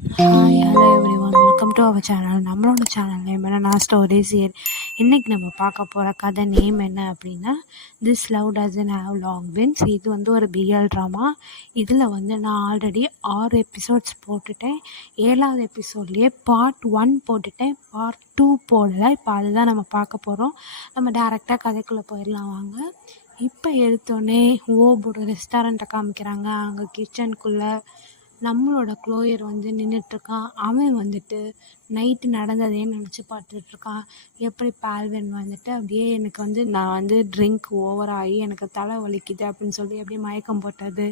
Hi hello everyone, welcome to our channel. நம்மளோட channel name என்னன்னா stories year. இன்றைக்கி நம்ம பார்க்க போகிற கதை நேம் என்ன அப்படின்னா this love doesn't have long wins. இது வந்து ஒரு பிஎல் ட்ராமா. இதில் வந்து நான் ஆல்ரெடி 6 எபிசோட்ஸ் போட்டுட்டேன். 7வது எபிசோட்லேயே பார்ட் 1 போட்டுட்டேன், பார்ட் 2 போடலை. இப்போ அதுதான் நம்ம பார்க்க போகிறோம். நம்ம டேரெக்டாக கதைக்குள்ளே போயிடலாம் வாங்க. இப்போ எடுத்தோடனே ஓபோட ரெஸ்டாரண்ட்டை காமிக்கிறாங்க. அங்கே கிச்சனுக்குள்ளே நம்மளோட க்ளோயர் வந்து நின்றுட்டுருக்கான். அவன் வந்துட்டு நைட்டு நடந்ததே நினச்சி பார்த்துட்ருக்கான். எப்படி பால்வென் வந்துட்டு அப்படியே எனக்கு வந்து நான் வந்து ட்ரிங்க் ஓவராகி எனக்கு தலை வலிக்குது அப்படின்னு சொல்லி அப்படியே மயக்கம் போட்டது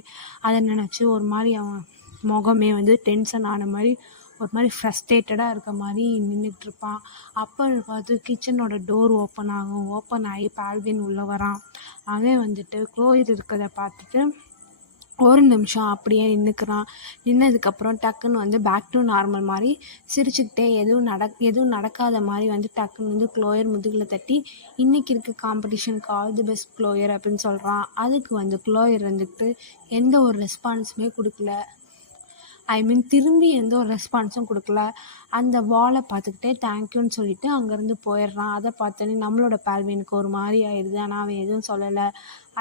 அதை நினச்சி ஒரு மாதிரி அவன் முகமே வந்து டென்ஷன் ஆன மாதிரி ஒரு மாதிரி ஃப்ரஸ்ட்ரேட்டடாக இருக்க மாதிரி நின்றுட்டுருப்பான். அப்போ பார்த்து கிச்சனோட டோர் ஓப்பன் ஆகும். ஓப்பன் ஆகி பால்வின் உள்ளே வரான். அவன் வந்துட்டு க்ளோயர் இருக்கிறத பார்த்துட்டு ஒரு நிமிஷம் அப்படியே நின்றுக்கிறான். நின்னதுக்கப்புறம் டக்குன்னு வந்து பேக் டு நார்மல் மாதிரி சிரிச்சுக்கிட்டே எதுவும் நடக்காத மாதிரி வந்து டக்குன்னு வந்து க்ளோயர் முதுகில் தட்டி இன்றைக்கி இருக்க காம்படிஷனுக்கு ஆல் தி பெஸ்ட் க்ளோயர் அப்படின்னு சொல்கிறான். அதுக்கு வந்து க்ளோயர் வந்துட்டு எந்த ஒரு ரெஸ்பான்ஸுமே கொடுக்கல. திரும்பி எந்த ஒரு ரெஸ்பான்ஸும் கொடுக்கல. அந்த வாலை பார்த்துக்கிட்டே தேங்க்யூன்னு சொல்லிவிட்டு அங்கேருந்து போயிடுறான். அதை பார்த்தோன்னே நம்மளோட பால்வினுக்கு ஒரு மாதிரி ஆயிடுது. ஆனால் அவன் எதுவும் சொல்லலை.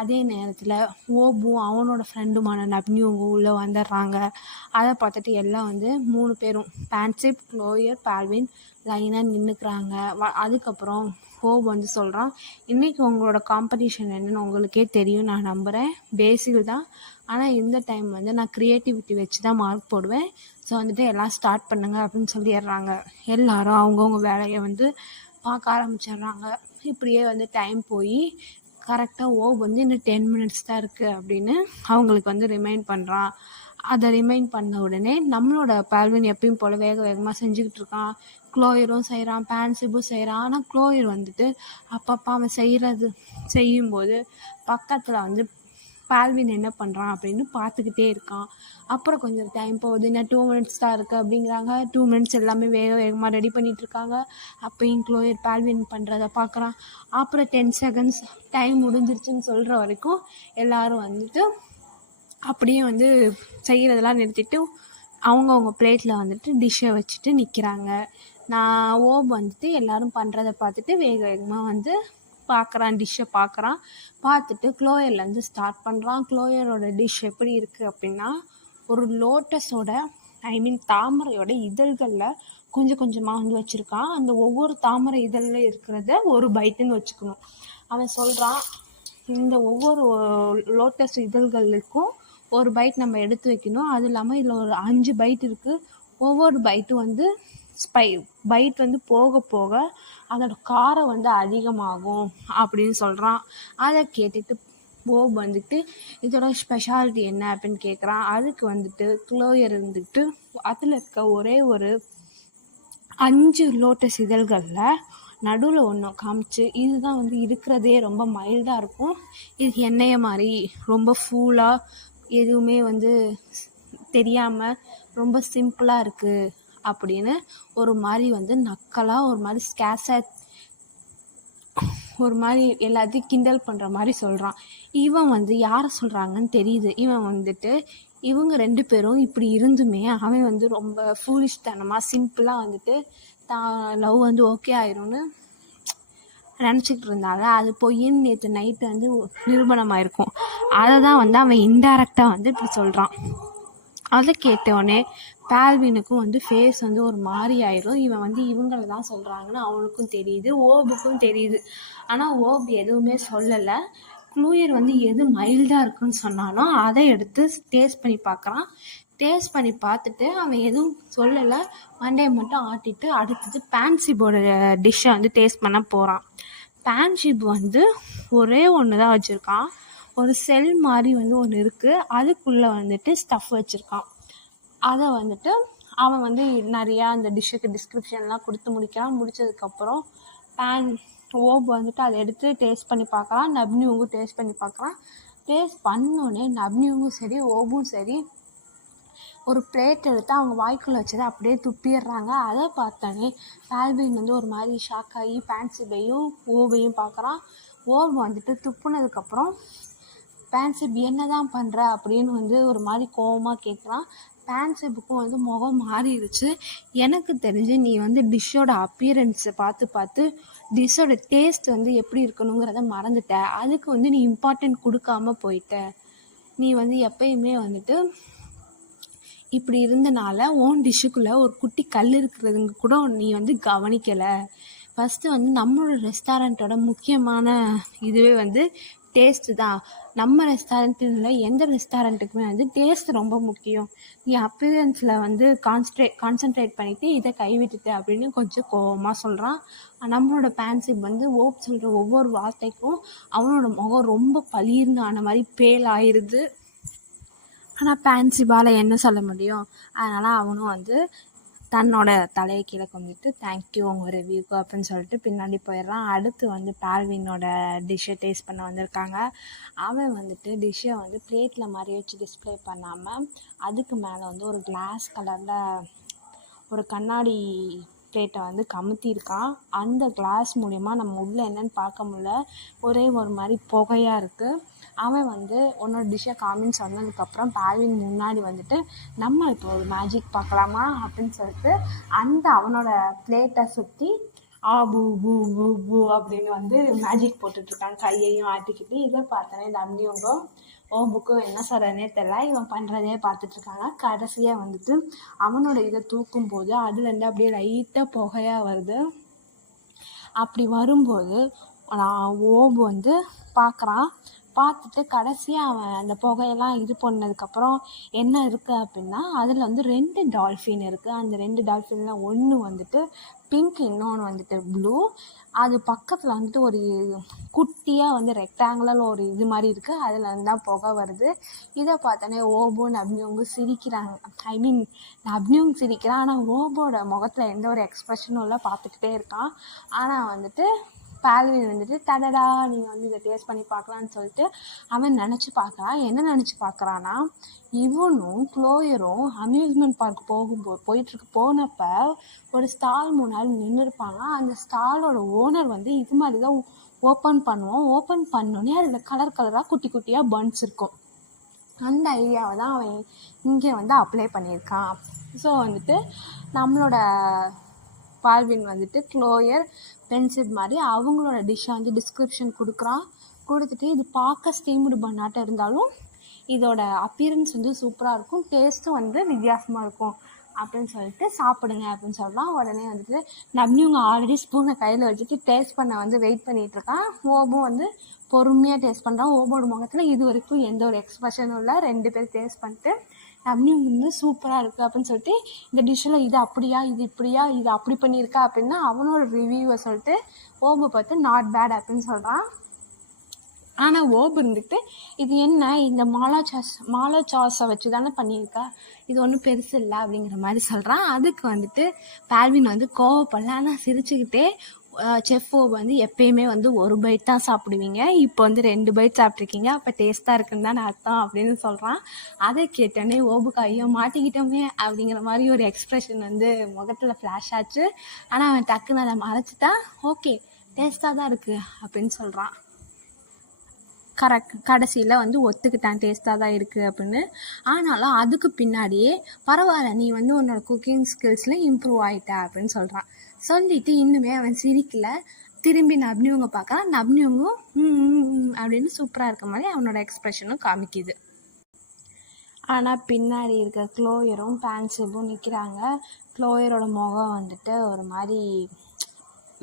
அதே நேரத்தில் ஓபும் அவனோட ஃப்ரெண்டுமான நப்னியும் உள்ளே வந்துடுறாங்க. அதை பார்த்துட்டு எல்லாம் வந்து 3 பேரும் பேன்சிப், க்ளோயர், பால்வின் லைனாக நின்றுக்கிறாங்க. அதுக்கப்புறம் ஓப் வந்து சொல்கிறான், இன்றைக்கி உங்களோட காம்படிஷன் என்னன்னு உங்களுக்கே தெரியும் நான் நம்புகிறேன். பேசிக் தான், ஆனால் இந்த டைம் வந்து நான் க்ரியேட்டிவிட்டி வச்சு தான் மார்க் போடுவேன். ஸோ வந்துட்டு எல்லாம் ஸ்டார்ட் பண்ணுங்கள் அப்படின்னு சொல்லிடுறாங்க. எல்லோரும் அவங்கவுங்க வேலையை வந்து பார்க்க ஆரம்பிச்சிடுறாங்க. இப்படியே வந்து டைம் போய் கரெக்டாக ஓப் வந்து இன்னும் 10 minutes தான் இருக்குது அப்படின்னு அவங்களுக்கு வந்து ரிமைண்ட் பண்ணுறான். அதை ரிமைண்ட் பண்ண உடனே நம்மளோட பால்வின் எப்பயும் போல் வேக வேகமாக செஞ்சுக்கிட்டு இருக்கான். க்ளோயரும் செய்கிறான், பேன்சிப்பும் செய்கிறான். ஆனால் க்ளோயர் வந்துட்டு அப்பப்போ அவன் செய்யும்போது பக்கத்தில் வந்து பால்வின் என்ன பண்ணுறான் அப்படின்னு பார்த்துக்கிட்டே இருக்கான். அப்புறம் கொஞ்சம் டைம் போகுது. இன்னும் 2 minutes தான் இருக்குது அப்படிங்கிறாங்க. 2 minutes எல்லாமே வேகமாக ரெடி பண்ணிகிட்ருக்காங்க. அப்போயும் க்ளோயர் பால்வின் பண்ணுறதை பார்க்குறான். அப்புறம் 10 seconds டைம் முடிஞ்சிருச்சுன்னு சொல்கிற வரைக்கும் எல்லோரும் வந்துட்டு அப்படியே வந்து செய்கிறதெல்லாம் நிறுத்திட்டு அவங்கவுங்க பிளேட்டில் வந்துட்டு டிஷ்ஷை வச்சுட்டு நிற்கிறாங்க. நான் ஓப் வந்துட்டு எல்லோரும் பண்ணுறதை பார்த்துட்டு வேகமாக வந்து டிஷ்ஷை பார்க்குறான். பார்த்துட்டு க்ளோயர்லேருந்து ஸ்டார்ட் பண்ணுறான். க்ளோயரோட டிஷ் எப்படி இருக்குது அப்படின்னா, ஒரு லோட்டஸோட தாமரையோட இதழ்களில் கொஞ்சம் கொஞ்சமாக வந்து வச்சுருக்கான். அந்த ஒவ்வொரு தாமரை இதழில் இருக்கிறத ஒரு பைட்டுன்னு வச்சுக்கணும். அவன் சொல்கிறான், இந்த ஒவ்வொரு லோட்டஸ் இதழ்களுக்கும் ஒரு பைட் நம்ம எடுத்து வைக்கணும். அது இல்லாமல் இதில் ஒரு 5 பைட் இருக்குது. ஒவ்வொரு பைட்டும் வந்து பைட் வந்து போக போக அதோட காரம் வந்து அதிகமாகும் அப்படின்னு சொல்கிறான். அதை கேட்டுட்டு ஓப் வந்துட்டு இதோட ஸ்பெஷாலிட்டி என்ன அப்படின்னு கேட்குறான். அதுக்கு வந்துட்டு க்ளோயர் இருந்துட்டு அதில் இருக்க ஒரே ஒரு 5 லோட்டஸ் இதழ்களில் நடுவில் ஒன்று காமிச்சு, இதுதான் வந்து இருக்கிறதே ரொம்ப மைல்டாக இருக்கும், இது எண்ணெய மாதிரி ரொம்ப ஃபூலாக எதுவுமே வந்து தெரியாமல் ரொம்ப சிம்பிளாக இருக்குது அப்படின்னு ஒரு மாதிரி வந்து நக்கலாக ஒரு மாதிரி ஸ்கேஸாக ஒரு மாதிரி எல்லாத்தையும் கிண்டல் பண்ணுற மாதிரி சொல்கிறான். இவன் வந்து யாரை சொல்கிறாங்கன்னு தெரியுது. இவன் வந்துட்டு இவங்க 2 பேரும் இப்படி இருந்துமே அவன் வந்து ரொம்ப ஃபூலிஷ்தனமாக சிம்பிளாக வந்துட்டு லவ் வந்து ஓகே ஆயிரும்னு நினச்சிக்கிட்டு இருந்தாங்க. அது பொய்ன்னு நேற்று நைட்டு வந்து நிரூபணமாயிருக்கும். அதை தான் வந்து அவன் இன்டைரக்டாக வந்து இப்படி சொல்கிறான். அதை கேட்டோடனே பால்வினுக்கும் வந்து ஃபேஸ் வந்து ஒரு மாதிரி ஆயிரும். இவன் வந்து இவங்கள தான் சொல்கிறாங்கன்னு அவனுக்கும் தெரியுது, ஓபுக்கும் தெரியுது. ஆனால் ஓப் எதுவுமே சொல்லலை. க்ளோயர் வந்து எது மைல்டாக இருக்குன்னு சொன்னாலும் அதை எடுத்து டேஸ்ட் பண்ணி பார்க்குறான். டேஸ்ட் பண்ணி பார்த்துட்டு அவன் எதுவும் சொல்லலை. மண்டையை மட்டும் ஆட்டிட்டு அடுத்தது பேன்சிப்போட டிஷ்ஷை வந்து டேஸ்ட் பண்ண போகிறான். பேன்சிப் வந்து ஒரே ஒன்று தான் வச்சுருக்கான். ஒரு செல் மாதிரி வந்து ஒன்று இருக்குது. அதுக்குள்ளே வந்துட்டு ஸ்டஃப் வச்சுருக்கான். அதை வந்துட்டு அவன் வந்து நிறையா அந்த டிஷ்ஷுக்கு டிஸ்கிரிப்ஷன்லாம் கொடுத்து முடித்ததுக்கப்புறம் ஓப் வந்துட்டு அதை எடுத்து டேஸ்ட் பண்ணி பார்க்குறான். நப்னியும் டேஸ்ட் பண்ணி பார்க்குறான். டேஸ்ட் பண்ணோடனே நப்னியும் சரி ஓபும் சரி ஒரு பிளேட் எடுத்து அவங்க வாய்க்குள்ளே வச்சதை அப்படியே துப்பிடுறாங்க. அதை பார்த்தோன்னே பால்வின் வந்து ஒரு மாதிரி ஷாக் ஆகி பேன்சிப்பையும் ஓபையும் பார்க்குறான். ஓப் வந்துட்டு துப்புனதுக்கப்புறம் பேன்சிப் என்ன தான் பண்ணுற அப்படின்னு வந்து ஒரு மாதிரி கோவமாக கேட்குறான். பேன்சிப்புக்கும் வந்து முகம் மாறிடுச்சு. எனக்கு தெரிஞ்சு நீ வந்து டிஷ்ஷோட அப்பியரன்ஸை பார்த்து பார்த்து டிஷ்ஷோட டேஸ்ட் வந்து எப்படி இருக்கணுங்கிறத மறந்துட்ட. அதுக்கு வந்து நீ இம்பார்ட்டன்ட் கொடுக்காம போயிட்ட. நீ வந்து எப்பயுமே வந்துட்டு இப்படி இருந்தனால ஓன் டிஷ்ஷுக்குள்ளே ஒரு குட்டி கல் இருக்கிறதுங்க கூட நீ வந்து கவனிக்கலை. ஃபஸ்ட்டு வந்து நம்மளோட ரெஸ்டாரண்ட்டோட முக்கியமான இதுவே வந்து டேஸ்ட்டு தான். நம்ம ரெஸ்டாரண்ட்டுன்னு இல்லை, எந்த ரெஸ்டாரண்ட்டுக்குமே வந்து டேஸ்ட் ரொம்ப முக்கியம். நீ அப்பியரன்ஸில் வந்து கான்சன்ட்ரேட் பண்ணிவிட்டு இதை கைவிட்டுட்டு அப்படின்னு கொஞ்சம் கோவமாக சொல்கிறான். நம்மளோட பேன்சிப் வந்து ஓப் சொல்கிற ஒவ்வொரு வார்த்தைக்கும் அவனோட முகம் ரொம்ப பளிர்னு ஆன மாதிரி பேல் ஆயிடுது. ஆனால் பேன்சிப்பால் என்ன சொல்ல முடியும்? அதனால் அவனும் வந்து தன்னோட தலையை கீழே கும்பிட்டு தேங்க்யூ உங்கள் ரிவ்யூக்கு அப்படின்னு சொல்லிட்டு பின்னாடி போயிடுறான். அடுத்து வந்து பால்வினோட டிஷ்ஷை டேஸ்ட் பண்ண வந்திருக்காங்க. அவன் வந்துட்டு டிஷ்ஷை வந்து பிளேட்டில் மாதிரி வச்சு டிஸ்பிளே பண்ணாமல் அதுக்கு மேலே வந்து ஒரு கிளாஸ் கலரில் ஒரு கண்ணாடி பிளேட்டை வந்து கமுத்தியிருக்கான். அந்த கிளாஸ் மூலயமா நம்ம உள்ளே என்னன்னு பார்க்க முடியல, ஒரே ஒரு மாதிரி புகையாக இருக்குது. அவன் வந்து உன்னோட டிஷ்ஷை காமின்னு சொன்னதுக்கப்புறம் பால்வின் முன்னாடி வந்துட்டு நம்ம இப்போ ஒரு மேஜிக் பார்க்கலாமா அப்படின்னு சொல்லிட்டு அந்த அவனோட பிளேட்டை சுற்றி பூ பூ பூ பூ அப்படின்னு வந்து மேஜிக் போட்டுட்ருக்கான், கையையும் ஆட்டிக்கிட்டு. இதை பார்த்தோன்னே டம்னியும் ஓபுக்கும் என்ன சொல்கிறனே தெரில, இவன் பண்ணுறதே பார்த்துட்ருக்காங்க. கடைசியாக வந்துட்டு அவனோட இதை தூக்கும் போது அதுலேருந்து அப்படியே லைட்டாக புகையாக வருது. அப்படி வரும்போது ஓபு வந்து பார்க்குறான். பார்த்துட்டு கடைசியாக அவன் அந்த புகையெல்லாம் இது பண்ணதுக்கப்புறம் என்ன இருக்குது அப்படின்னா அதில் வந்து 2 டால்ஃபின் இருக்குது. அந்த 2 டால்ஃபினில் ஒன்று வந்துட்டு பிங்க், இன்னொன்று வந்துட்டு ப்ளூ. அது பக்கத்தில் வந்துட்டு ஒரு குட்டியாக வந்து ரெக்டாங்குலர் ஒரு இது மாதிரி இருக்குது, அதில் வந்து தான் புகை வருது. இதை பார்த்தோன்னே ஓபோ நப்னியோங்க சிரிக்கிறாங்க. நப்னியோங் சிரிக்கிறான். ஆனால் ஓபோட முகத்தில் எந்த ஒரு எக்ஸ்ப்ரெஷனும் இல்லை, பார்த்துக்கிட்டே இருக்கான். ஆனால் வந்துட்டு பால்வின் வந்துட்டு தடடா நீங்கள் வந்து இதை டேஸ்ட் பண்ணி பார்க்கலான்னு சொல்லிட்டு அவன் நினச்சி பார்க்குறான். என்ன நினச்சி பார்க்குறான்னா, இவனும் க்ளோயரும் அம்யூஸ்மெண்ட் பார்க் போனப்போ ஒரு ஸ்டால் முன்னாடி நின்றுருப்பாங்க. அந்த ஸ்டாலோட ஓனர் வந்து இது மாதிரி தான் ஓப்பன் ஓப்பன் பண்ணோன்னே அதில் கலர் கலராக குட்டி குட்டியாக பன்ஸ் இருக்கும். அந்த ஐடியாவை தான் அவன் இங்கே வந்து அப்ளை பண்ணியிருக்கான். ஸோ வந்துட்டு நம்மளோட பால்வின் வந்துட்டு க்ளோயர் பென்சில் மாதிரி அவங்களோட டிஷ்ஷை வந்து டிஸ்கிரிப்ஷன் கொடுத்துட்டு இது பார்க்க ஸ்டீம்டு பண்ணாட்டம் இருந்தாலும் இதோட அப்பியரன்ஸ் வந்து சூப்பராக இருக்கும், டேஸ்ட்டும் வந்து வித்தியாசமாக இருக்கும் அப்படின்னு சொல்லிட்டு சாப்பிடுங்க அப்படின்னு சொல்லலாம். உடனே வந்துட்டு நப்னியுங்க ஆல்ரெடி ஸ்பூனை கையில் வச்சுட்டு டேஸ்ட் பண்ண வந்து வெயிட் பண்ணிகிட்ருக்கான். ஓபும் வந்து பொறுமையாக டேஸ்ட் பண்ணுறான். ஓபோட முகத்தில் இது வரைக்கும் எந்த ஒரு எக்ஸ்ப்ரெஷனும் இல்லை. 2 பேர் டேஸ்ட் பண்ணிட்டு நப்னியும் வந்து சூப்பராக இருக்குது அப்படின்னு சொல்லிட்டு இந்த டிஷ்ஷில் இது அப்படியா, இது இப்படியா, இது அப்படி பண்ணியிருக்கா அப்படின்னா அவனோட ரிவ்யூவை சொல்லிட்டு ஓபு பார்த்து நாட் பேட் அப்படின்னு சொல்கிறான். ஆனால் ஓபு இருந்துக்கிட்டு இது என்ன, இந்த மாலா சாஸை வச்சு தானே பண்ணியிருக்கா, இது ஒன்றும் பெருசு இல்லை அப்படிங்கிற மாதிரி சொல்கிறான். அதுக்கு வந்துட்டு பால்வின் வந்து கோவப்படல, ஆனால் சிரிச்சுக்கிட்டே செஃப் ஓபு வந்து எப்பயுமே வந்து 1 பைட் தான் சாப்பிடுவீங்க, இப்போ வந்து 2 பைட் சாப்பிட்ருக்கீங்க, அப்போ டேஸ்ட்டாக இருக்குன்னு தானே அர்த்தம் அப்படின்னு சொல்கிறான். அதை கேட்டோன்னே ஓபுக்கு ஐயோ மாட்டிக்கிட்டோமே அப்படிங்கிற மாதிரி ஒரு எக்ஸ்ப்ரெஷன் வந்து முகத்தில் ஃப்ளாஷ் ஆச்சு. ஆனால் அவன் டக்குன்னு அதை மறைச்சிட்டா. ஓகே டேஸ்ட்டாக தான் இருக்குது அப்படின்னு சொல்கிறான். கடைசியில் வந்து ஒத்துக்கிட்டான் டேஸ்ட்டாக தான் இருக்குது அப்படின்னு. ஆனாலும் அதுக்கு பின்னாடியே பரவாயில்ல நீ வந்து உன்னோட குக்கிங் ஸ்கில்ஸில் இம்ப்ரூவ் ஆகிட்ட அப்படின்னு சொல்கிறான். சொல்லிவிட்டு இன்னுமே அவன் சிரிக்கலை. திரும்பி நப்னியுங்க பார்க்கலாம். நப்னியுங்கும் அப்படின்னு சூப்பராக இருக்க மாதிரி அவனோட எக்ஸ்ப்ரெஷனும் காமிக்குது. ஆனால் பின்னாடி இருக்க க்ளோயரும் பேன்சிப்பும் நிற்கிறாங்க. க்ளோயரோட முகம் வந்துட்டு ஒரு மாதிரி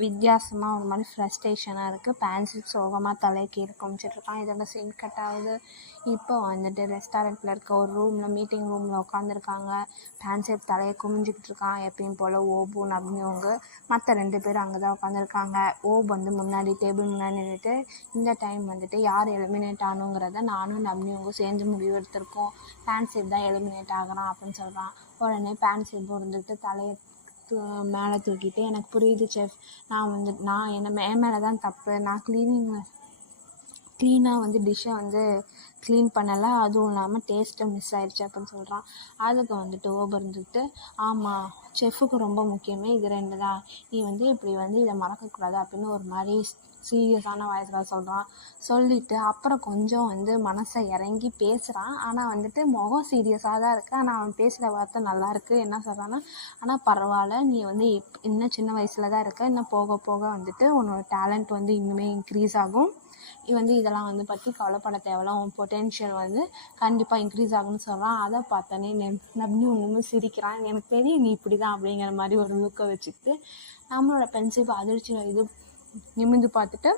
வித்தியாசமாக ஒரு மாதிரி ஃப்ரஸ்ட்ரேஷனாக இருக்குது. பேன்சிப் சோகமாக தலைக்கு குமிச்சிட்ருக்கான். இதோட சீன் கட் ஆகுது. இப்போ வந்துட்டு ரெஸ்டாரண்ட்டில் இருக்க ஒரு மீட்டிங் ரூமில் உட்காந்துருக்காங்க. பேன்சிப் தலையை குமிஞ்சிக்கிட்டு இருக்கான். எப்பயும் போல் ஓபு நப்னியோங்க மற்ற 2 பேரும் அங்கே தான் உட்காந்துருக்காங்க. ஓபு வந்து முன்னாடி டேபிள் முன்னாடி நின்றுட்டு இந்த டைம் வந்துட்டு யார் எலிமினேட் ஆகணுங்கிறத நானும் நப்னியோங்க சேர்ந்து முடிவு எடுத்திருக்கோம், பேன்சிப் தான் எலிமினேட் ஆகிறான் அப்படின்னு சொல்கிறான். உடனே பேன்சிப் இருந்துட்டு தலையை மேலே தூக்கிட்டு எனக்கு புரியுது செஃப், நான் என்ன மேலே தான் தப்பு, நான் க்ளீனாக வந்து டிஷ்ஷை வந்து க்ளீன் பண்ணலை, அதுவும் இல்லாமல் டேஸ்ட்டு மிஸ் ஆயிடுச்சு அப்படின்னு சொல்கிறான். அதுக்கு வந்துட்டு ஓப் இருந்துட்டு, ஆமாம் செஃப்புக்கு ரொம்ப முக்கியமே இது 2 தான், நீ வந்து இப்படி வந்து இதை மறக்கக்கூடாது அப்படின்னு ஒரு மாதிரி சீரியஸான வாய்ஸில் சொல்கிறான். சொல்லிவிட்டு அப்புறம் கொஞ்சம் வந்து மனசை இறங்கி பேசுகிறான். ஆனால் வந்துட்டு முகம் சீரியஸாக தான் இருக்குது. ஆனால் அவன் பேசுகிற வார்த்தை நல்லாயிருக்கு. என்ன சொல்கிறான்னா, ஆனால் பரவாயில்ல, நீ வந்து இன்னும் சின்ன வயசில் தான் இருக்க, இன்னும் போக போக வந்துட்டு உன்னோட டேலண்ட் வந்து இன்னுமே இன்க்ரீஸ் ஆகும். நீ வந்து இதெல்லாம் வந்து பற்றி கவலைப்பட தேவையில்ல, உன் பொட்டென்ஷியல் வந்து கண்டிப்பாக இன்க்ரீஸ் ஆகும்னு சொல்கிறான். அதை பார்த்தோன்னே நப்னி ஒன்றுமே சிரிக்கிறான். எனக்கு தெரியும் நீ இப்படி தான் அப்படிங்கிற மாதிரி ஒரு லுக்கை வச்சுக்கிட்டு நம்மளோட பென்சில் அதிர்ச்சி இது நிமிர்ந்து பார்த்துட்டு,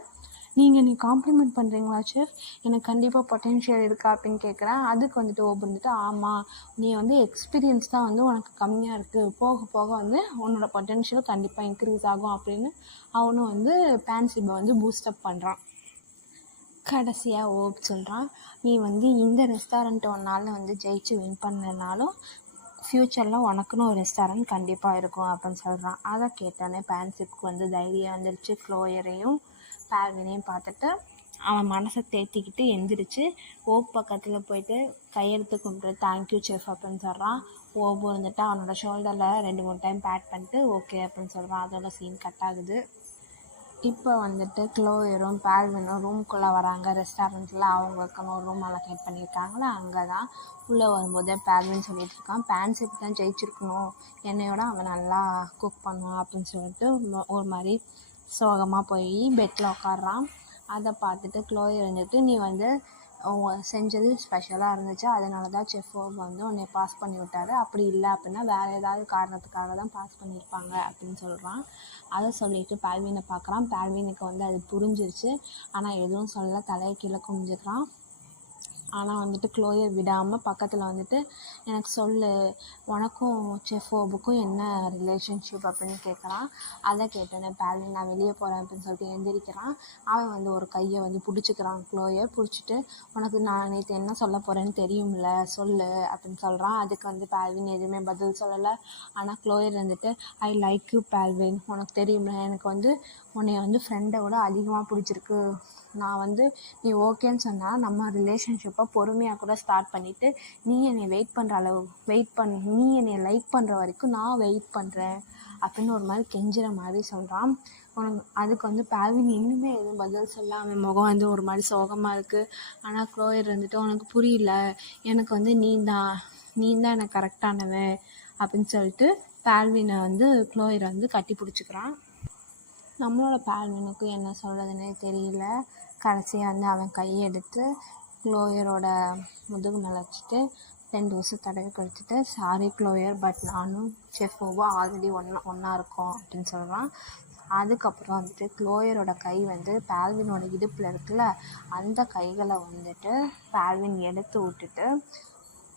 நீ காம்ப்ளிமெண்ட் பண்ணுறீங்களா செஃப், எனக்கு கண்டிப்பாக பொட்டென்ஷியல் இருக்கா அப்படின்னு கேட்குறேன். அதுக்கு வந்துட்டு ஓப் வந்துட்டு, ஆமாம் நீ வந்து எக்ஸ்பீரியன்ஸ் தான் வந்து உனக்கு கம்மியாக இருக்குது, போக போக வந்து உன்னோட பொட்டென்ஷியல் கண்டிப்பாக இன்க்ரீஸ் ஆகும் அப்படின்னு அவனும் வந்து பென்சிலை வந்து பூஸ்டப் பண்ணுறான். கடைசியாக ஓப் சொல்கிறான், நீ வந்து இந்த ரெஸ்டாரண்ட் ஒன்றால் வந்து ஜெயிச்சு வின் பண்ணனாலும் ஃப்யூச்சரில் உனக்குன்னு ஒரு ரெஸ்டாரண்ட் கண்டிப்பாக இருக்கும் அப்படின்னு சொல்கிறான். அதை கேட்டோன்னே பென்சிலுக்கு வந்து தைரியம் வந்துடுச்சு. க்ளோயரையும் பால்வினையும் பார்த்துட்டு அவன் மனசை தேத்திக்கிட்டு எந்திரிச்சு ஓப் பக்கத்தில் போயிட்டு கையெடுத்து கும்பிட்டு தேங்க்யூ செஃப் அப்படின்னு சொல்கிறான். ஓப் வந்துட்டு அவனோட ஷோல்டரில் 2-3 டைம் பேட் பண்ணிட்டு ஓகே அப்படின்னு சொல்கிறான். அதோட சீன் கட் ஆகுது. இப்போ வந்துட்டு க்ளோயரும் பால்வினும் ரூம்குள்ளே வராங்க. ரெஸ்டாரண்ட்டில் அவங்களுக்குன்னு ஒரு ரூம் அலோகேட் பண்ணியிருக்காங்களே, அங்கே தான் உள்ளே வரும்போதே பால்வின் சொல்லிட்டு இருக்கான், பென்சில் தான் ஜெயிச்சிருக்கணும், என்னையோட அவன் நல்லா குக் பண்ணுவான் அப்படின்னு சொல்லிட்டு ஒரு மாதிரி சோகமாக போய் பெட்டில் உட்காடுறான். அதை பார்த்துட்டு க்ளோயர் வந்துட்டு, நீ வந்து செஞ்சது ஸ்பெஷலாக இருந்துச்சு, அதனால தான் செஃப் வந்து உன்னை பாஸ் பண்ணி விட்டாரு, அப்படி இல்லை அப்படின்னா வேறு ஏதாவது காரணத்துக்காக தான் பாஸ் பண்ணியிருப்பாங்க அப்படின்னு சொல்கிறான். அதை சொல்லிட்டு பால்வினை பார்க்குறான். பால்வினுக்கு வந்து அது புரிஞ்சிருச்சு. ஆனால் எதுவும் சொல்ல தலையை கீழே குமிஞ்சுக்கிறான். ஆனால் வந்துட்டு க்ளோயர் விடாமல் பக்கத்தில் வந்துட்டு, எனக்கு சொல்லு, உனக்கும் செஃப் ஓபுக்கும் என்ன ரிலேஷன்ஷிப் அப்படின்னு கேட்குறான். அதை கேட்டோன்னே பால்வின் நான் வெளியே போகிறேன் அப்படின்னு சொல்லிட்டு எழுந்திரிக்கிறான். அவன் வந்து ஒரு கையை வந்து பிடிச்சிக்கிறான். க்ளோயர் பிடிச்சிட்டு, உனக்கு நான் நேற்று என்ன சொல்ல போகிறேன்னு தெரியும்ல, சொல்லு அப்படின்னு சொல்கிறான். அதுக்கு வந்து பால்வின் எதுவுமே பதில் சொல்லலை. ஆனால் க்ளோயர் வந்துட்டு, ஐ லைக் யூ பால்வின், உனக்கு தெரியும்ல எனக்கு வந்து உன்னை வந்து ஃப்ரெண்டை விட அதிகமாக பிடிச்சிருக்கு, நான் வந்து நீ ஓகேன்னு சொன்னால் நம்ம ரிலேஷன்ஷிப்பை பொறுமையாக கூட ஸ்டார்ட் பண்ணிவிட்டு நீ என்னை நீ என்னை லைக் பண்ணுற வரைக்கும் நான் வெயிட் பண்ணுறேன் அப்படின்னு ஒரு மாதிரி கெஞ்சுற மாதிரி சொல்கிறான். அதுக்கு வந்து பால்வின் இன்னுமே எதுவும் பதில் சொல்ல, அவன் முகம் வந்து ஒரு மாதிரி சோகமாக இருக்குது. ஆனால் க்ளோயர் வந்துட்டு, உனக்கு புரியல, எனக்கு வந்து நீ தான் எனக்கு கரெக்டானவன் அப்படின்னு சொல்லிட்டு பால்வினை வந்து க்ளோயரை வந்து கட்டி பிடிச்சிக்கிறான். நம்மளோட பால்வினுக்கு என்ன சொல்கிறதுனே தெரியல. கடைசியாக வந்து அவன் கையெடுத்து க்ளோயரோட முதுகு மேலே வச்சுட்டு 2 வருஷம் தடவை கொடுத்துட்டு, சாரி க்ளோயர், பட் நானும் செஃப் ஓபோ ஆல்ரெடி ஒன்றா இருக்கோம் அப்படின்னு சொல்கிறான். அதுக்கப்புறம் வந்துட்டு க்ளோயரோட கை வந்து பால்வினோட இடுப்பில் இருக்குல்ல, அந்த கைகளை வந்துட்டு பால்வின் எடுத்து விட்டுட்டு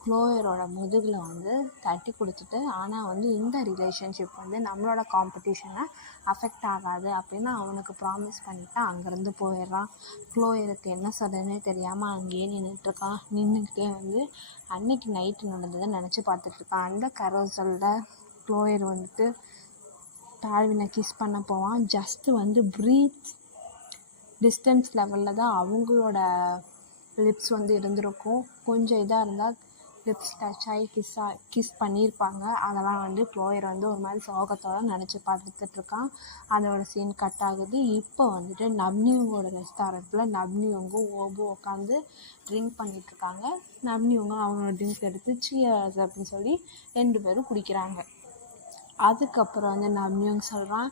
க்ளோயரோட முதுகில் வந்து தட்டி கொடுத்துட்டு, ஆனால் வந்து இந்த ரிலேஷன்ஷிப் வந்து நம்மளோட காம்படிஷனை அஃபெக்ட் ஆகாது அப்படின்னு அவனுக்கு ப்ராமிஸ் பண்ணிவிட்டு அங்கேருந்து போயிடுறான். க்ளோயருக்கு என்ன சொல்கிறதுனே தெரியாமல் அங்கேயே நின்றுக்கிட்டே வந்து அன்னைக்கு நைட்டு நடந்ததை நினச்சி பார்த்துட்ருக்கான். அந்த கரோசலில் க்ளோயர் வந்துட்டு பால்வினை கிஸ் பண்ண போவான். ஜஸ்ட்டு வந்து ப்ரீத் டிஸ்டன்ஸ் லெவலில் தான் அவங்களோட லிப்ஸ் வந்து இருந்திருக்கும். கொஞ்சம் இதாக இருந்தால் லிப்ஸ் டச் ஆகி கிஸ் பண்ணியிருப்பாங்க. அதெல்லாம் வந்து க்ளோயர் வந்து ஒரு மாதிரி சோகத்தோடு நினச்சி பார்த்துட்ருக்கான். அதோட சீன் கட் ஆகுது. இப்போ வந்துட்டு நப்னியோட ரெஸ்டாரண்ட்டில் நப்னியோங்கும் ஓபும் உட்காந்து ட்ரிங்க் பண்ணிகிட்ருக்காங்க. நப்னியோங்க அவனோட ட்ரிங்க் எடுத்து சியர்ஸ் அப்படின்னு சொல்லி 2 பேரும் குடிக்கிறாங்க. அதுக்கப்புறம் வந்து நப்னியோங்க சொல்கிறான்,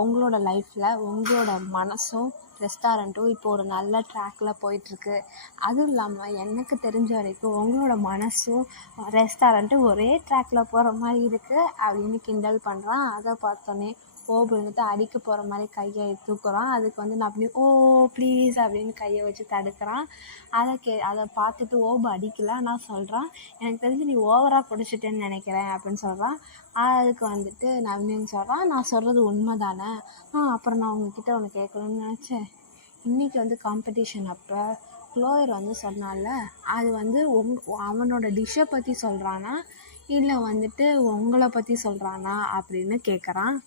உங்களோட லைஃப்பில் உங்களோட மனசும் ரெஸ்டாரண்ட்டும் இப்போ ஒரு நல்ல ட்ராக்கில் போயிட்டுருக்கு. அதுவும் இல்லாமல் எனக்கு தெரிஞ்ச வரைக்கும் உங்களோட மனசும் ரெஸ்டாரண்ட்டும் ஒரே ட்ராக்கில் போகிற மாதிரி இருக்குது அப்படின்னு கிண்டல் பண்ணுறான். அதை பார்த்தோன்னே ஓப் இருந்துட்டு அடிக்க போகிற மாதிரி கையை தூக்குறான். அதுக்கு வந்து நான் அப்படி ஓ ப்ளீஸ் அப்படின்னு கையை வச்சு தடுக்கிறான். அதை பார்த்துட்டு ஓப் அடிக்கல. நான் சொல்கிறான், எனக்கு தெரிஞ்சு நீ ஓவராக குடிச்சிட்டேன்னு நினைக்கிறேன் அப்படின்னு சொல்கிறான். அதுக்கு வந்துட்டு நவ்னின்னு சொல்கிறான், நான் சொல்கிறது உண்மை தானே, அப்புறம் நான் உங்ககிட்ட ஒன்று கேட்கணும்னு நினச்சேன். இன்றைக்கி வந்து காம்படிஷன் அப்போ க்ளோயர் வந்து சொன்னால, அது வந்து அவனோட டிஷ்ஷை பற்றி சொல்கிறானா இல்லை வந்துட்டு உங்களை பற்றி சொல்கிறானா அப்படின்னு கேட்குறான்.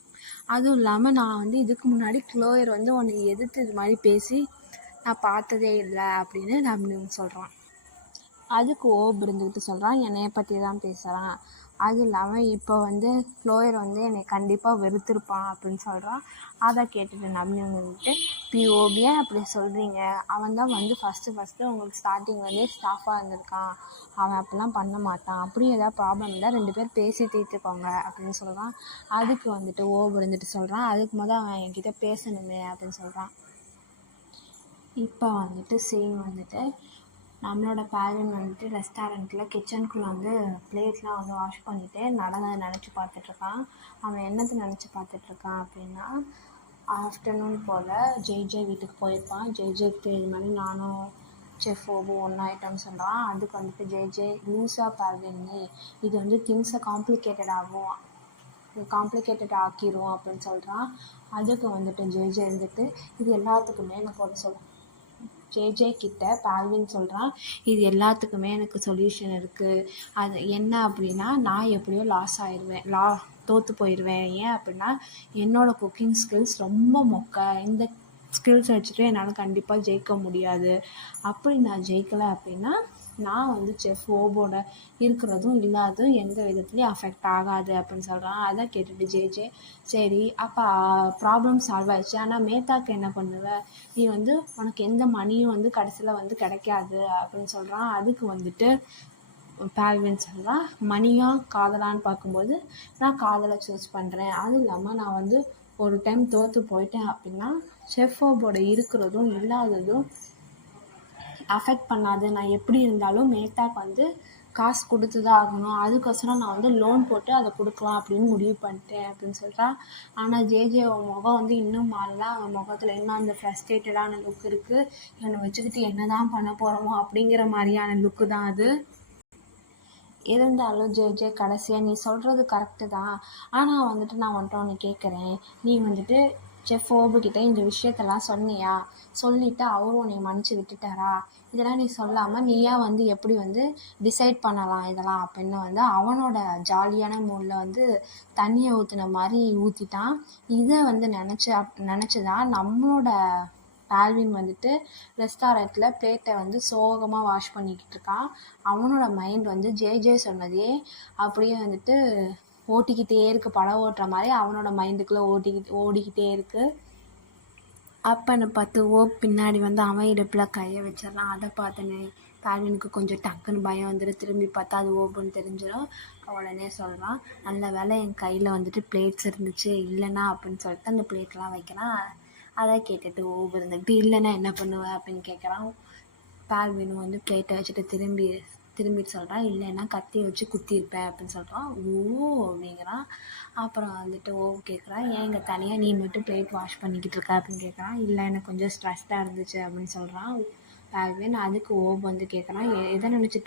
அதுவும் இல்லாமல் நான் வந்து இதுக்கு முன்னாடி க்ளோயர் வந்து உன்னை எதிர்த்து இது மாதிரி பேசி நான் பார்த்ததே இல்லை அப்படின்னு நம்னியும் சொல்கிறான். அதுக்கு ஓப் இருந்துக்கிட்டு சொல்கிறான், என்னைய பற்றி தான் பேசுகிறான், அது இல்லாமல் இப்போ வந்து ஃப்ளோயர் வந்து என்னை கண்டிப்பாக வெறுத்திருப்பான் அப்படின்னு சொல்கிறான். அதை கேட்டுட்டு நம்னியும் வந்துட்டு, பிஓபி ஏன் அப்படி சொல்கிறீங்க, அவன் தான் வந்து ஃபஸ்ட்டு உங்களுக்கு ஸ்டார்டிங் வந்து ஸ்டாஃபாக இருந்திருக்கான், அவன் அப்படிலாம் பண்ண மாட்டான், அப்படி ஏதாவது ப்ராப்ளம் இருந்தால் 2 பேர் பேசி தீர்த்துக்கோங்க அப்படின்னு சொல்கிறான். அதுக்கு வந்துட்டு ஓப் இருந்துட்டு சொல்கிறான், அதுக்கு அவன் என்கிட்ட பேசணுமே அப்படின்னு சொல்கிறான். இப்போ வந்துட்டு சீன் வந்துட்டு நம்மளோட பேரன் வந்துட்டு ரெஸ்டாரண்ட்டில் கிச்சனுக்குள்ளே வந்து பிளேட்லாம் வந்து வாஷ் பண்ணிவிட்டு நடந்ததை நினச்சி பார்த்துட்ருக்கான். அவன் என்னத்தை நினச்சி பார்த்துட்ருக்கான் அப்படின்னா, ஆஃப்டர்நூன் போல் ஜெய் வீட்டுக்கு போயிருப்பான். ஜெய்க்கு இது மாதிரி நானும் செஃப் ஓபு ஒன்றாயிட்டோம்னு சொல்கிறான். அதுக்கு வந்துட்டு ஜெய் லூஸாக பேரன்னு இது வந்து திங்ஸை காம்ப்ளிகேட்டட் ஆக்கிரும் அப்படின்னு சொல்கிறான். அதுக்கு வந்துட்டு ஜெய் இருந்துட்டு இது எல்லாத்துக்குமே எனக்கு ஒரு ஜே கிட்ட பால்வின் சொல்கிறான், இது எல்லாத்துக்குமே எனக்கு சொல்யூஷன் இருக்குது, அது என்ன அப்படின்னா நான் எப்படியோ தோற்று போயிடுவேன். ஏன் அப்படின்னா என்னோடய குக்கிங் ஸ்கில்ஸ் ரொம்ப மொக்க, இந்த ஸ்கில்ஸ் வச்சுட்டு என்னால் கண்டிப்பாக ஜெயிக்க முடியாது, அப்படி நான் ஜெயிக்கலை அப்படின்னா நான் வந்து செஃப் ஓபோட இருக்கிறதும் இல்லாததும் எந்த விதத்துலேயும் அஃபெக்ட் ஆகாது அப்படின்னு சொல்கிறான். அதை கேட்டுட்டு ஜே சரி அப்போ ப்ராப்ளம் சால்வ் ஆயிடுச்சு, ஆனால் மேத்தாக்கு என்ன பண்ணுவ, நீ வந்து உனக்கு எந்த மணியும் வந்து கடைசியில் வந்து கிடைக்காது அப்படின்னு சொல்கிறான். அதுக்கு வந்துட்டு பால்வின் சொல்கிறான், மணியா காதலான்னு பார்க்கும்போது நான் காதலை சூஸ் பண்ணுறேன், அதுவும் இல்லாமல் நான் வந்து ஒரு டைம் தோற்று போயிட்டேன் அப்படின்னா செஃப் ஓபோட இருக்கிறதும் இல்லாததும் அஃபெக்ட் பண்ணாது, நான் எப்படி இருந்தாலும் மேத்தாக்கு வந்து காசு கொடுத்து தான் ஆகணும், அதுக்கோசரம் நான் வந்து லோன் போட்டு அதை கொடுக்கலாம் அப்படின்னு முடிவு பண்ணிட்டேன் அப்படின்னு சொல்கிறான். ஆனால் ஜே முகம் வந்து இன்னும் மாறல, அவன் முகத்தில் இன்னும் அந்த ஃப்ரஸ்ட்ரேட்டடான லுக் இருக்குது, என்னை வச்சுக்கிட்டு என்ன தான் பண்ண போகிறோமோ அப்படிங்கிற மாதிரியான லுக்கு தான் அது. இருந்தாலும் ஜே கடைசியாக நீ சொல்கிறது கரெக்டு தான், ஆனால் வந்துட்டு நான் வந்துட்டு ஒன்று கேட்குறேன், நீ வந்துட்டு செஃப் ஓபுக்கிட்ட இந்த விஷயத்தெல்லாம் சொன்னியா, சொல்லிவிட்டு அவரும் உன்னை மன்னிச்சு விட்டுட்டாரா, இதெல்லாம் நீ சொல்லாமல் நீயா வந்து எப்படி வந்து டிசைட் பண்ணலாம் இதெல்லாம் அப்படின்னு வந்து அவனோட ஜாலியான மூடில் வந்து தண்ணியை ஊற்றுன மாதிரி ஊற்றிட்டான். இதை வந்து நினச்சி தான் நம்மளோட பால்வின் வந்துட்டு ரெஸ்டாரண்ட்டில் பிளேட்டை வந்து சோகமாக வாஷ் பண்ணிக்கிட்டு இருக்கான். அவனோட மைண்ட் வந்து ஜே சொன்னதே அப்படியே வந்துட்டு ஓட்டிக்கிட்டே இருக்குது, படம் ஓட்டுற மாதிரி அவனோட மைண்டுக்குள்ளே ஓடிக்கிட்டே இருக்குது. அப்பன்னு பார்த்து பின்னாடி வந்து அவன் இடுப்பில் கையை வச்சிடறான். அதை பார்த்தனே பால்வினுக்கு கொஞ்சம் டக்குன்னு பயம் வந்துடும், திரும்பி பார்த்தா அது ஓப்புன்னு தெரிஞ்சிடும். உடனே சொல்கிறான், நல்ல வேலை என் கையில் வந்துட்டு பிளேட்ஸ் இருந்துச்சு, இல்லைனா அப்படின்னு சொல்லிட்டு அந்த பிளேட்லாம் வைக்கிறான். அதை கேட்டுட்டு ஓப்பு இருந்துக்கிட்டு இல்லைன்னா என்ன பண்ணுவேன் அப்படின்னு கேட்குறான். பால்வினும் வந்து பிளேட்டை வச்சுட்டு திரும்பிட்டு சொல்கிறான், இல்லைன்னா கத்தியை வச்சு குத்திருப்பேன் அப்படின்னு சொல்கிறான். ஓ அப்படிங்கிறான். அப்புறம் வந்துட்டு கேட்குறான், ஏன் இங்கே தனியாக நீ மட்டும் பிளேட் வாஷ் பண்ணிக்கிட்டு இருக்க அப்படின்னு கேட்குறான். இல்லை எனக்கு கொஞ்சம் ஸ்ட்ரெஸ்டாக இருந்துச்சு அப்படின்னு சொல்கிறான் பால்வின். அதுக்கு வந்து கேட்குறான், எதை நினச்சி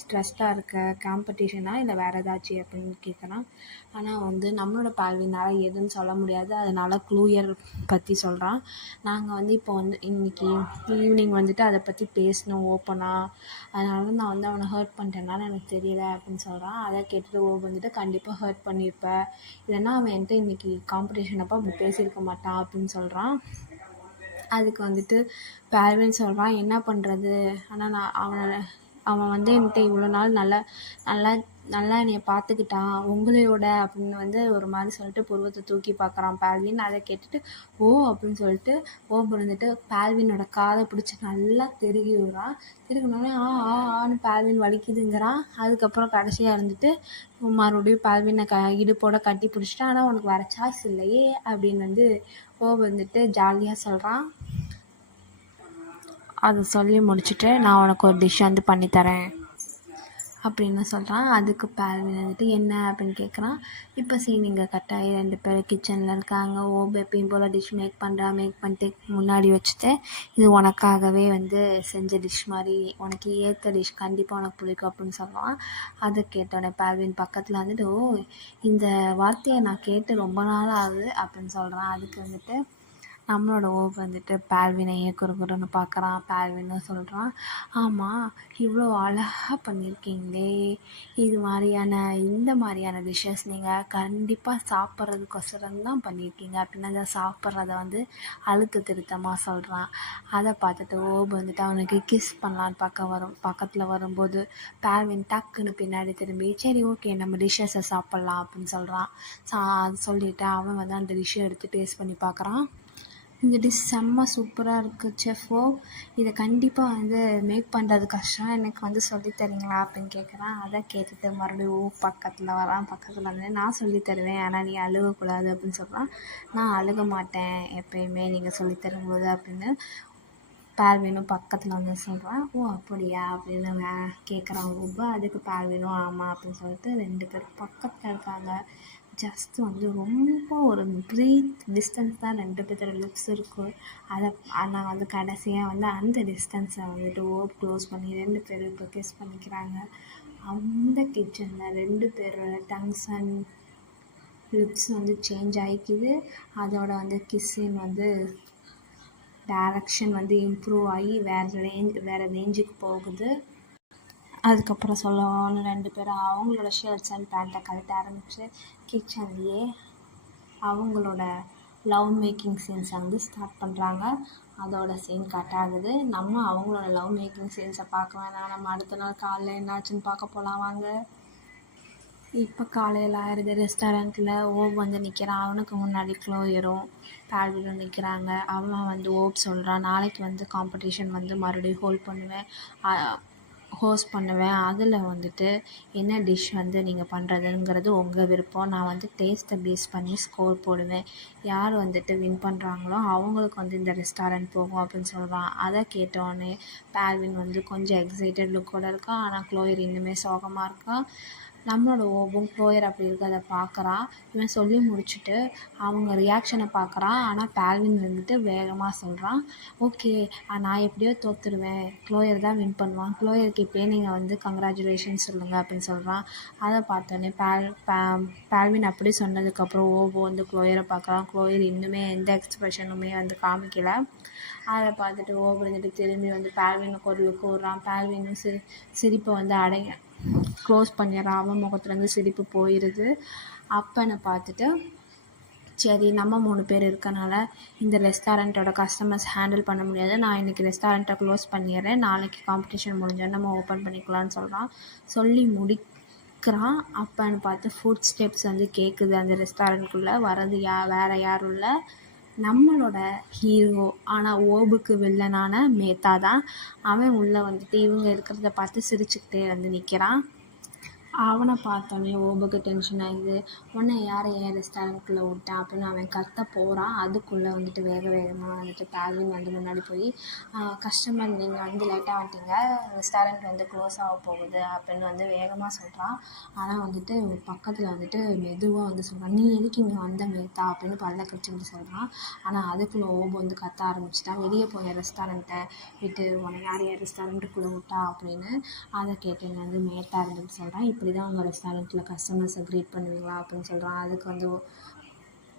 ஸ்ட்ரெஸ்டாக இருக்க, காம்படிஷனா இல்லை வேறு ஏதாச்சும் அப்படின்னு கேட்குறான். ஆனால் வந்து நம்மளோட பால்வினால் எதுன்னு சொல்ல முடியாது, அதனால் க்ளூயர் பற்றி சொல்கிறான். நாங்கள் வந்து இப்போ வந்து இன்றைக்கி ஈவினிங் வந்துட்டு அதை பற்றி பேசணும் ஓப்பனாக, அதனால நான் வந்து அவனை ஹர்ட் பண்ணிட்டேனான்னு எனக்கு தெரியல அப்படின்னு சொல்கிறான். அதை கேட்டுட்டு வந்துட்டு கண்டிப்பாக ஹர்ட் பண்ணியிருப்பேன், இல்லைன்னா அவன் என்கிட்ட இன்றைக்கி காம்படிஷன் அப்போ அப்படி பேசியிருக்க மாட்டான் அப்படின்னு சொல்கிறான். அதுக்கு வந்துட்டு பால்வின் சொல்கிறான், என்ன பண்ணுறது, ஆனால் அவன் வந்து என்கிட்ட இவ்வளோ நாள் நல்லா என்னைய பார்த்துக்கிட்டான் உங்களையோட அப்படின்னு வந்து ஒரு மாதிரி சொல்லிட்டு புருவத்தை தூக்கி பார்க்குறான் பால்வின். அதை கேட்டுட்டு அப்படின்னு சொல்லிட்டு இருந்துட்டு பால்வினோட காதை பிடிச்சி நல்லா திருகி விடுறான். திருகினோடனே ஆன்னு பால்வின் வலிக்குதுங்கிறான். அதுக்கப்புறம் கடைசியாக இருந்துட்டு மறுபடியும் பால்வினை இடுப்போட கட்டி பிடிச்சிட்டான். ஆனால் உனக்கு வேறு சாய்ஸ் இல்லையே அப்படின்னு வந்து வந்துட்டு ஜாலியாக சொல்கிறான். அதை சொல்லி முடிச்சுட்டு நான் உனக்கு ஒரு டிஷ் வந்து பண்ணித்தரேன் அப்படின்னு சொல்கிறான். அதுக்கு பால்வின் வந்துட்டு என்ன அப்படின்னு கேட்குறான். இப்போ இங்கே கட்டாயி 2 பேர் கிச்சனில் இருக்காங்க. எப்பயும் போல் டிஷ் மேக் பண்ணிட்டு முன்னாடி வச்சுட்டு இது உனக்காகவே வந்து செஞ்ச டிஷ் மாதிரி, உனக்கு ஏற்ற டிஷ், கண்டிப்பாக உனக்கு பிடிக்கும் அப்படின்னு சொல்கிறான். அதை கேட்டோடனே பால்வின் பக்கத்தில் வந்துட்டு இந்த வார்த்தையை நான் கேட்டு ரொம்ப நாள் ஆகுது அப்படின்னு சொல்கிறான். அதுக்கு வந்துட்டு நம்மளோட ஓப் வந்துட்டு பால்வினையே குறுகுறுன்னு பார்க்குறான். பால்வின்னு சொல்கிறான், ஆமாம் இவ்வளோ அழகாக பண்ணியிருக்கீங்களே, இந்த மாதிரியான டிஷ்ஷஸ் நீங்கள் கண்டிப்பாக சாப்பிட்றதுக்கொசரம் தான் பண்ணியிருக்கீங்க அப்படின்னு அதை சாப்பிட்றத வந்து அழுத்த திருத்தமாக சொல்கிறான். அதை பார்த்துட்டு ஓப் வந்துட்டு அவனுக்கு கிஸ் பண்ணலான்னு பக்கத்தில் வரும்போது பால்வின் டக்குன்னு பின்னாடி திரும்பி சரி ஓகே நம்ம டிஷ்ஷஸை சாப்பிட்லாம் அப்படின்னு சொல்கிறான். சொல்லிவிட்டு அவன் வந்து அந்த டிஷ்ஷை எடுத்து டேஸ்ட் பண்ணி பார்க்குறான். இந்த டிஷ் செம்ம சூப்பராக இருக்குது செஃப்போ, இதை கண்டிப்பாக வந்து மேக் பண்ணுறது கஷ்டம், எனக்கு வந்து சொல்லித்தரீங்களா அப்படின்னு கேட்குறான். அதை கேட்டுட்டு மறுபடியும் பக்கத்தில் வரான். பக்கத்தில் வந்து நான் சொல்லித்தருவேன், ஆனால் நீ அழுகக்கூடாது அப்படின்னு சொல்கிறான். நான் அழுக மாட்டேன் எப்பயுமே நீங்கள் சொல்லித்தரும்போது அப்படின்னு பால்வினும் பக்கத்தில் வந்து சொல்கிறான். ஓ அப்படியா அப்படின்னு கேட்குறான் ஓபு. அதுக்கு பால்வினும் ஆமாம் அப்படின்னு சொல்லிட்டு 2 பேரும் பக்கத்தில் இருக்காங்க. ஜஸ்ட் வந்து ரொம்ப ஒரு ப்ரீத் டிஸ்டன்ஸ் தான் 2 பேர்த்தோட லுக்ஸ் இருக்கும். அதை நான் வந்து கடைசியாக வந்து அந்த டிஸ்டன்ஸை வந்துட்டு க்ளோஸ் பண்ணி 2 பேரும் இப்போ கிஸ் பண்ணிக்கிறாங்க. அந்த கிச்சனில் 2 பேரோட டங்ஸ் அண்ட் லிப்ஸ் வந்து சேஞ்ச் ஆகிக்குது. அதோட வந்து கிஸ்ஸிங் வந்து டைரக்ஷன் வந்து இம்ப்ரூவ் ஆகி வேறு ரேஞ்சுக்கு போகுது. அதுக்கப்புறம் சொல்லணும்னு 2 பேரும் அவங்களோட ஷர்ட்ஸ் அண்ட் பேண்ட்டை கழட்ட ஆரம்பித்து கிச்சன்லேயே அவங்களோட லவ் மேக்கிங் சீன்ஸை வந்து ஸ்டார்ட் பண்ணுறாங்க. அதோட சீன் கட் ஆகுது. நம்ம அவங்களோட லவ் மேக்கிங் சீன்ஸை பார்க்க வேணாம், நம்ம அடுத்த நாள் காலையில் என்னாச்சுன்னு பார்க்க போகலாம் வாங்க. இப்போ காலையில் ஆயிடுது. ரெஸ்டாரண்ட்டில் ஓப் வந்து நிற்கிறான். அவனுக்கு முன்னாடி க்ளோயரும் பால்வினும் நிற்கிறாங்க. அவன் வந்து ஓப் சொல்கிறான், நாளைக்கு வந்து காம்படிஷன் வந்து மறுபடியும் ஹோஸ்ட் பண்ணுவேன். அதில் வந்துட்டு என்ன டிஷ் வந்து நீங்கள் பண்ணுறதுங்கிறது உங்கள் விருப்பம். நான் வந்து டேஸ்ட்டை பேஸ் பண்ணி ஸ்கோர் போடுவேன். யார் வந்துட்டு வின் பண்ணுறாங்களோ அவங்களுக்கு வந்து இந்த ரெஸ்டாரண்ட் போகும் அப்படின்னு சொல்கிறான். அதை கேட்டோடனே பால்வின் வந்து கொஞ்சம் எக்ஸைட்டட் லுக்கோடு இருக்கான். ஆனால் க்ளோயர் இன்னுமே சோகமாக இருக்கான். நம்மளோட ஓபும் க்ளோயர் அப்படி இருக்கிறத பார்க்குறான். இவன் சொல்லி முடிச்சுட்டு அவங்க ரியாக்ஷனை பார்க்குறான். ஆனால் பால்வின் வந்துட்டு வேகமாக சொல்கிறான், ஓகே நான் எப்படியோ தோற்றுருவேன், க்ளோயர் தான் வின் பண்ணுவான், க்ளோயருக்கு இப்போயே நீங்கள் வந்து கங்க்ராச்சுலேஷன்ஸ் சொல்லுங்கள் அப்படின்னு சொல்கிறான். அதை பார்த்தோன்னே பால்வின் அப்படி சொன்னதுக்கப்புறம் ஓபோ வந்து க்ளோயரை பார்க்குறான். க்ளோயர் இன்னுமே எந்த எக்ஸ்ப்ரெஷனுமே வந்து காமிக்கலை. அதை பார்த்துட்டு ஓபோ வந்துட்டு திரும்பி வந்து பால்வினுக்கு ஒரு லுக்கு விட்றான். பால்வினும் சிரிப்பை வந்து க்ளோஸ் பண்ணிடுறான். அவன் முகத்துலேருந்து சிரிப்பு போயிடுது. அப்பனை பார்த்துட்டு சரி நம்ம 3 பேர் இருக்கனால இந்த ரெஸ்டாரண்ட்டோட கஸ்டமர்ஸ் ஹேண்டில் பண்ண முடியாது, நான் இன்றைக்கி ரெஸ்டாரண்ட்டை க்ளோஸ் பண்ணிடுறேன், நாளைக்கு காம்படிஷன் முடிஞ்சோன்னு நம்ம ஓப்பன் பண்ணிக்கலான்னு சொல்கிறான். சொல்லி முடிக்கிறான். அப்பன்னு பார்த்து ஃபுட் ஸ்டெப்ஸ் வந்து கேட்குது. அந்த ரெஸ்டாரண்ட்குள்ளே வர்றது வேறு யாரும் இல்லை, நம்மளோட ஹீரோ ஆனால் ஓபுக்கு வில்லனான மேத்தா தான். அவன் உள்ளே வந்துட்டு இவங்க இருக்கிறத பார்த்து சிரிச்சுக்கிட்டே வந்து நிற்கிறான். அவனை பார்த்தோன்னே ஓபுக்கு டென்ஷன் ஆகிடுது. உன்னை யாரை ஏன் ரெஸ்டாரண்ட்குள்ளே விட்டான் அப்படின்னு அவன் கத்த போகிறான். அதுக்குள்ளே வந்துட்டு வேகமாக வந்துட்டு பால்வின் வந்து முன்னாடி போய் கஸ்டமர் நீங்கள் வந்து லேட்டாக வந்துட்டீங்க, ரெஸ்டாரண்ட் வந்து க்ளோஸ் ஆக போகுது அப்படின்னு வந்து வேகமாக சொல்கிறான். ஆனால் வந்துட்டு பக்கத்தில் வந்துட்டு மெதுவாக வந்து சொல்கிறான், நீ எதுக்கு இங்கே வந்த மேத்தா அப்படின்னு பல்ல கடிச்சுக்கிட்டு சொல்கிறான். ஆனால் அதுக்குள்ளே ஓபு வந்து கத்த ஆரம்பிச்சிட்டான், வெளியே போய் ரெஸ்டாரண்ட்டை விட்டு உன்னை யார் ரெஸ்டாரண்ட்டுக்குள்ளே விட்டா அப்படின்னு. அதை கேட்டு வந்து மேத்தா இருந்துட்டு சொல்கிறான், இப்படி தான் உங்கள் ரெஸ்டாரண்ட்டில் கஸ்டமர்ஸை க்ரீட் பண்ணுவீங்களா அப்படின்னு சொல்கிறான். அதுக்கு வந்து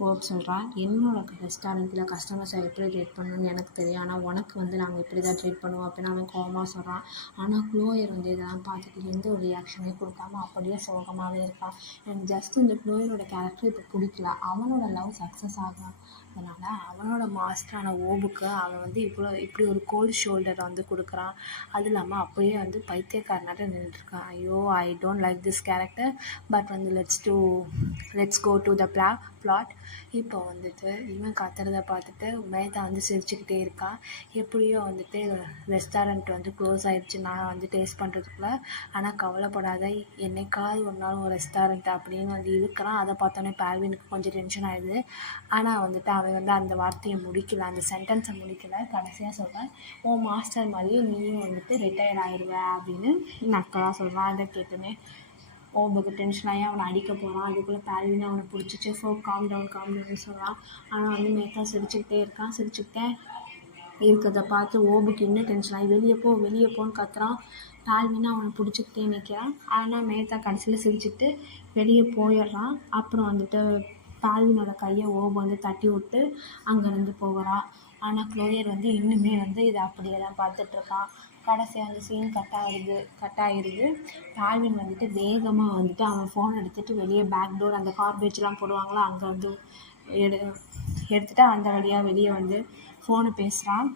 ஓப் சொல்கிறான், என்னோட ரெஸ்டாரண்ட்டில் கஸ்டமர்ஸை எப்படி ட்ரீட் பண்ணணும்னு எனக்கு தெரியும், ஆனால் உனக்கு வந்து நாங்கள் இப்படி தான் ட்ரீட் பண்ணுவோம் அப்படின்னு அவன் கோவமாக சொல்கிறான். ஆனால் க்ளோயர் வந்து இதெல்லாம் பார்த்துட்டு எந்த ஒரு ரியாக்ஷனே கொடுக்காம அப்படியே சோகமாகவே இருக்கான். எனக்கு ஜஸ்ட் இந்த க்ளோயரோட கேரக்டர் இப்போ பிடிக்கல, அவனோட லவ் சக்ஸஸ் ஆகும், அதனால் அவனோட மாஸ்டரான ஓபுக்கு அவன் வந்து இப்படி ஒரு கோல்டு ஷோல்டரை வந்து கொடுக்குறான். அது இல்லாமல் அப்படியே வந்து பைத்தியக்காரனாட்ட நின்றுட்டுருக்கான். ஐயோ I don't like this character, but வந்து let's go to the flat. இப்போ வந்துட்டு இவன் கத்துறதை பார்த்துட்டு மேத்தா வந்து சிரிச்சுக்கிட்டே இருக்கான். எப்படியோ வந்துட்டு ரெஸ்டாரண்ட் வந்து க்ளோஸ் ஆகிடுச்சு நான் வந்து டேஸ்ட் பண்ணுறதுக்குள்ள, ஆனால் கவலைப்படாத, என்னைக்காவது ஒரு நாள் ஒரு ரெஸ்டாரண்ட் அப்படின்னு வந்து இருக்கிறான். அதை பார்த்தோன்னே பால்வினுக்கு கொஞ்சம் டென்ஷன் ஆகிடுது. ஆனால் வந்துட்டு அவன் வந்து அந்த வார்த்தையை முடிக்கலை, அந்த சென்டென்ஸை முடிக்கலை. கடைசியாக சொல்கிறேன், உன் மாஸ்டர் மாதிரியே நீயும் வந்துட்டு ரிட்டையர்ட் ஆகிடுவேன் அப்படின்னு நக்கலாக சொல்கிறான். அதை கேட்டுமே ஓபுக்கு டென்ஷன் ஆகி அவனை அடிக்க போகிறான். அதுக்குள்ளே பால்வின் அவனை பிடிச்சிச்சு. ஸோ காம் டவுன்னு சொல்கிறான். ஆனால் வந்து மேத்தா சிரிச்சுக்கிட்டே இருக்கிறத பார்த்து ஓபுக்கு இன்னும் டென்ஷன் ஆகி வெளியே போன்னு கத்துறான். பால்வின் அவனை பிடிச்சிக்கிட்டே நிற்கிறான். ஆனால் மேத்தா கடைசியில் சிரிச்சுட்டு வெளியே போயிடுறான். அப்புறம் வந்துட்டு பால்வினோட கையை ஓப் வந்து தட்டி விட்டு அங்கேருந்து போகிறான். ஆனால் க்ளோயர் வந்து இன்னுமே வந்து இதை அப்படியே தான் பார்த்துட்ருக்கான். கடைசியாக அந்த சீன் கட் ஆகிடுது. பால்வின் வந்துட்டு வேகமாக வந்துட்டு அவன் ஃபோன் எடுத்துகிட்டு வெளியே பேக் டோர் அந்த கார்பேஜ்லாம் போடுவாங்களோ அங்கே வந்து எடுத்துகிட்டு அந்த வழியாக வெளியே வந்து ஃபோனை பேசுகிறான்.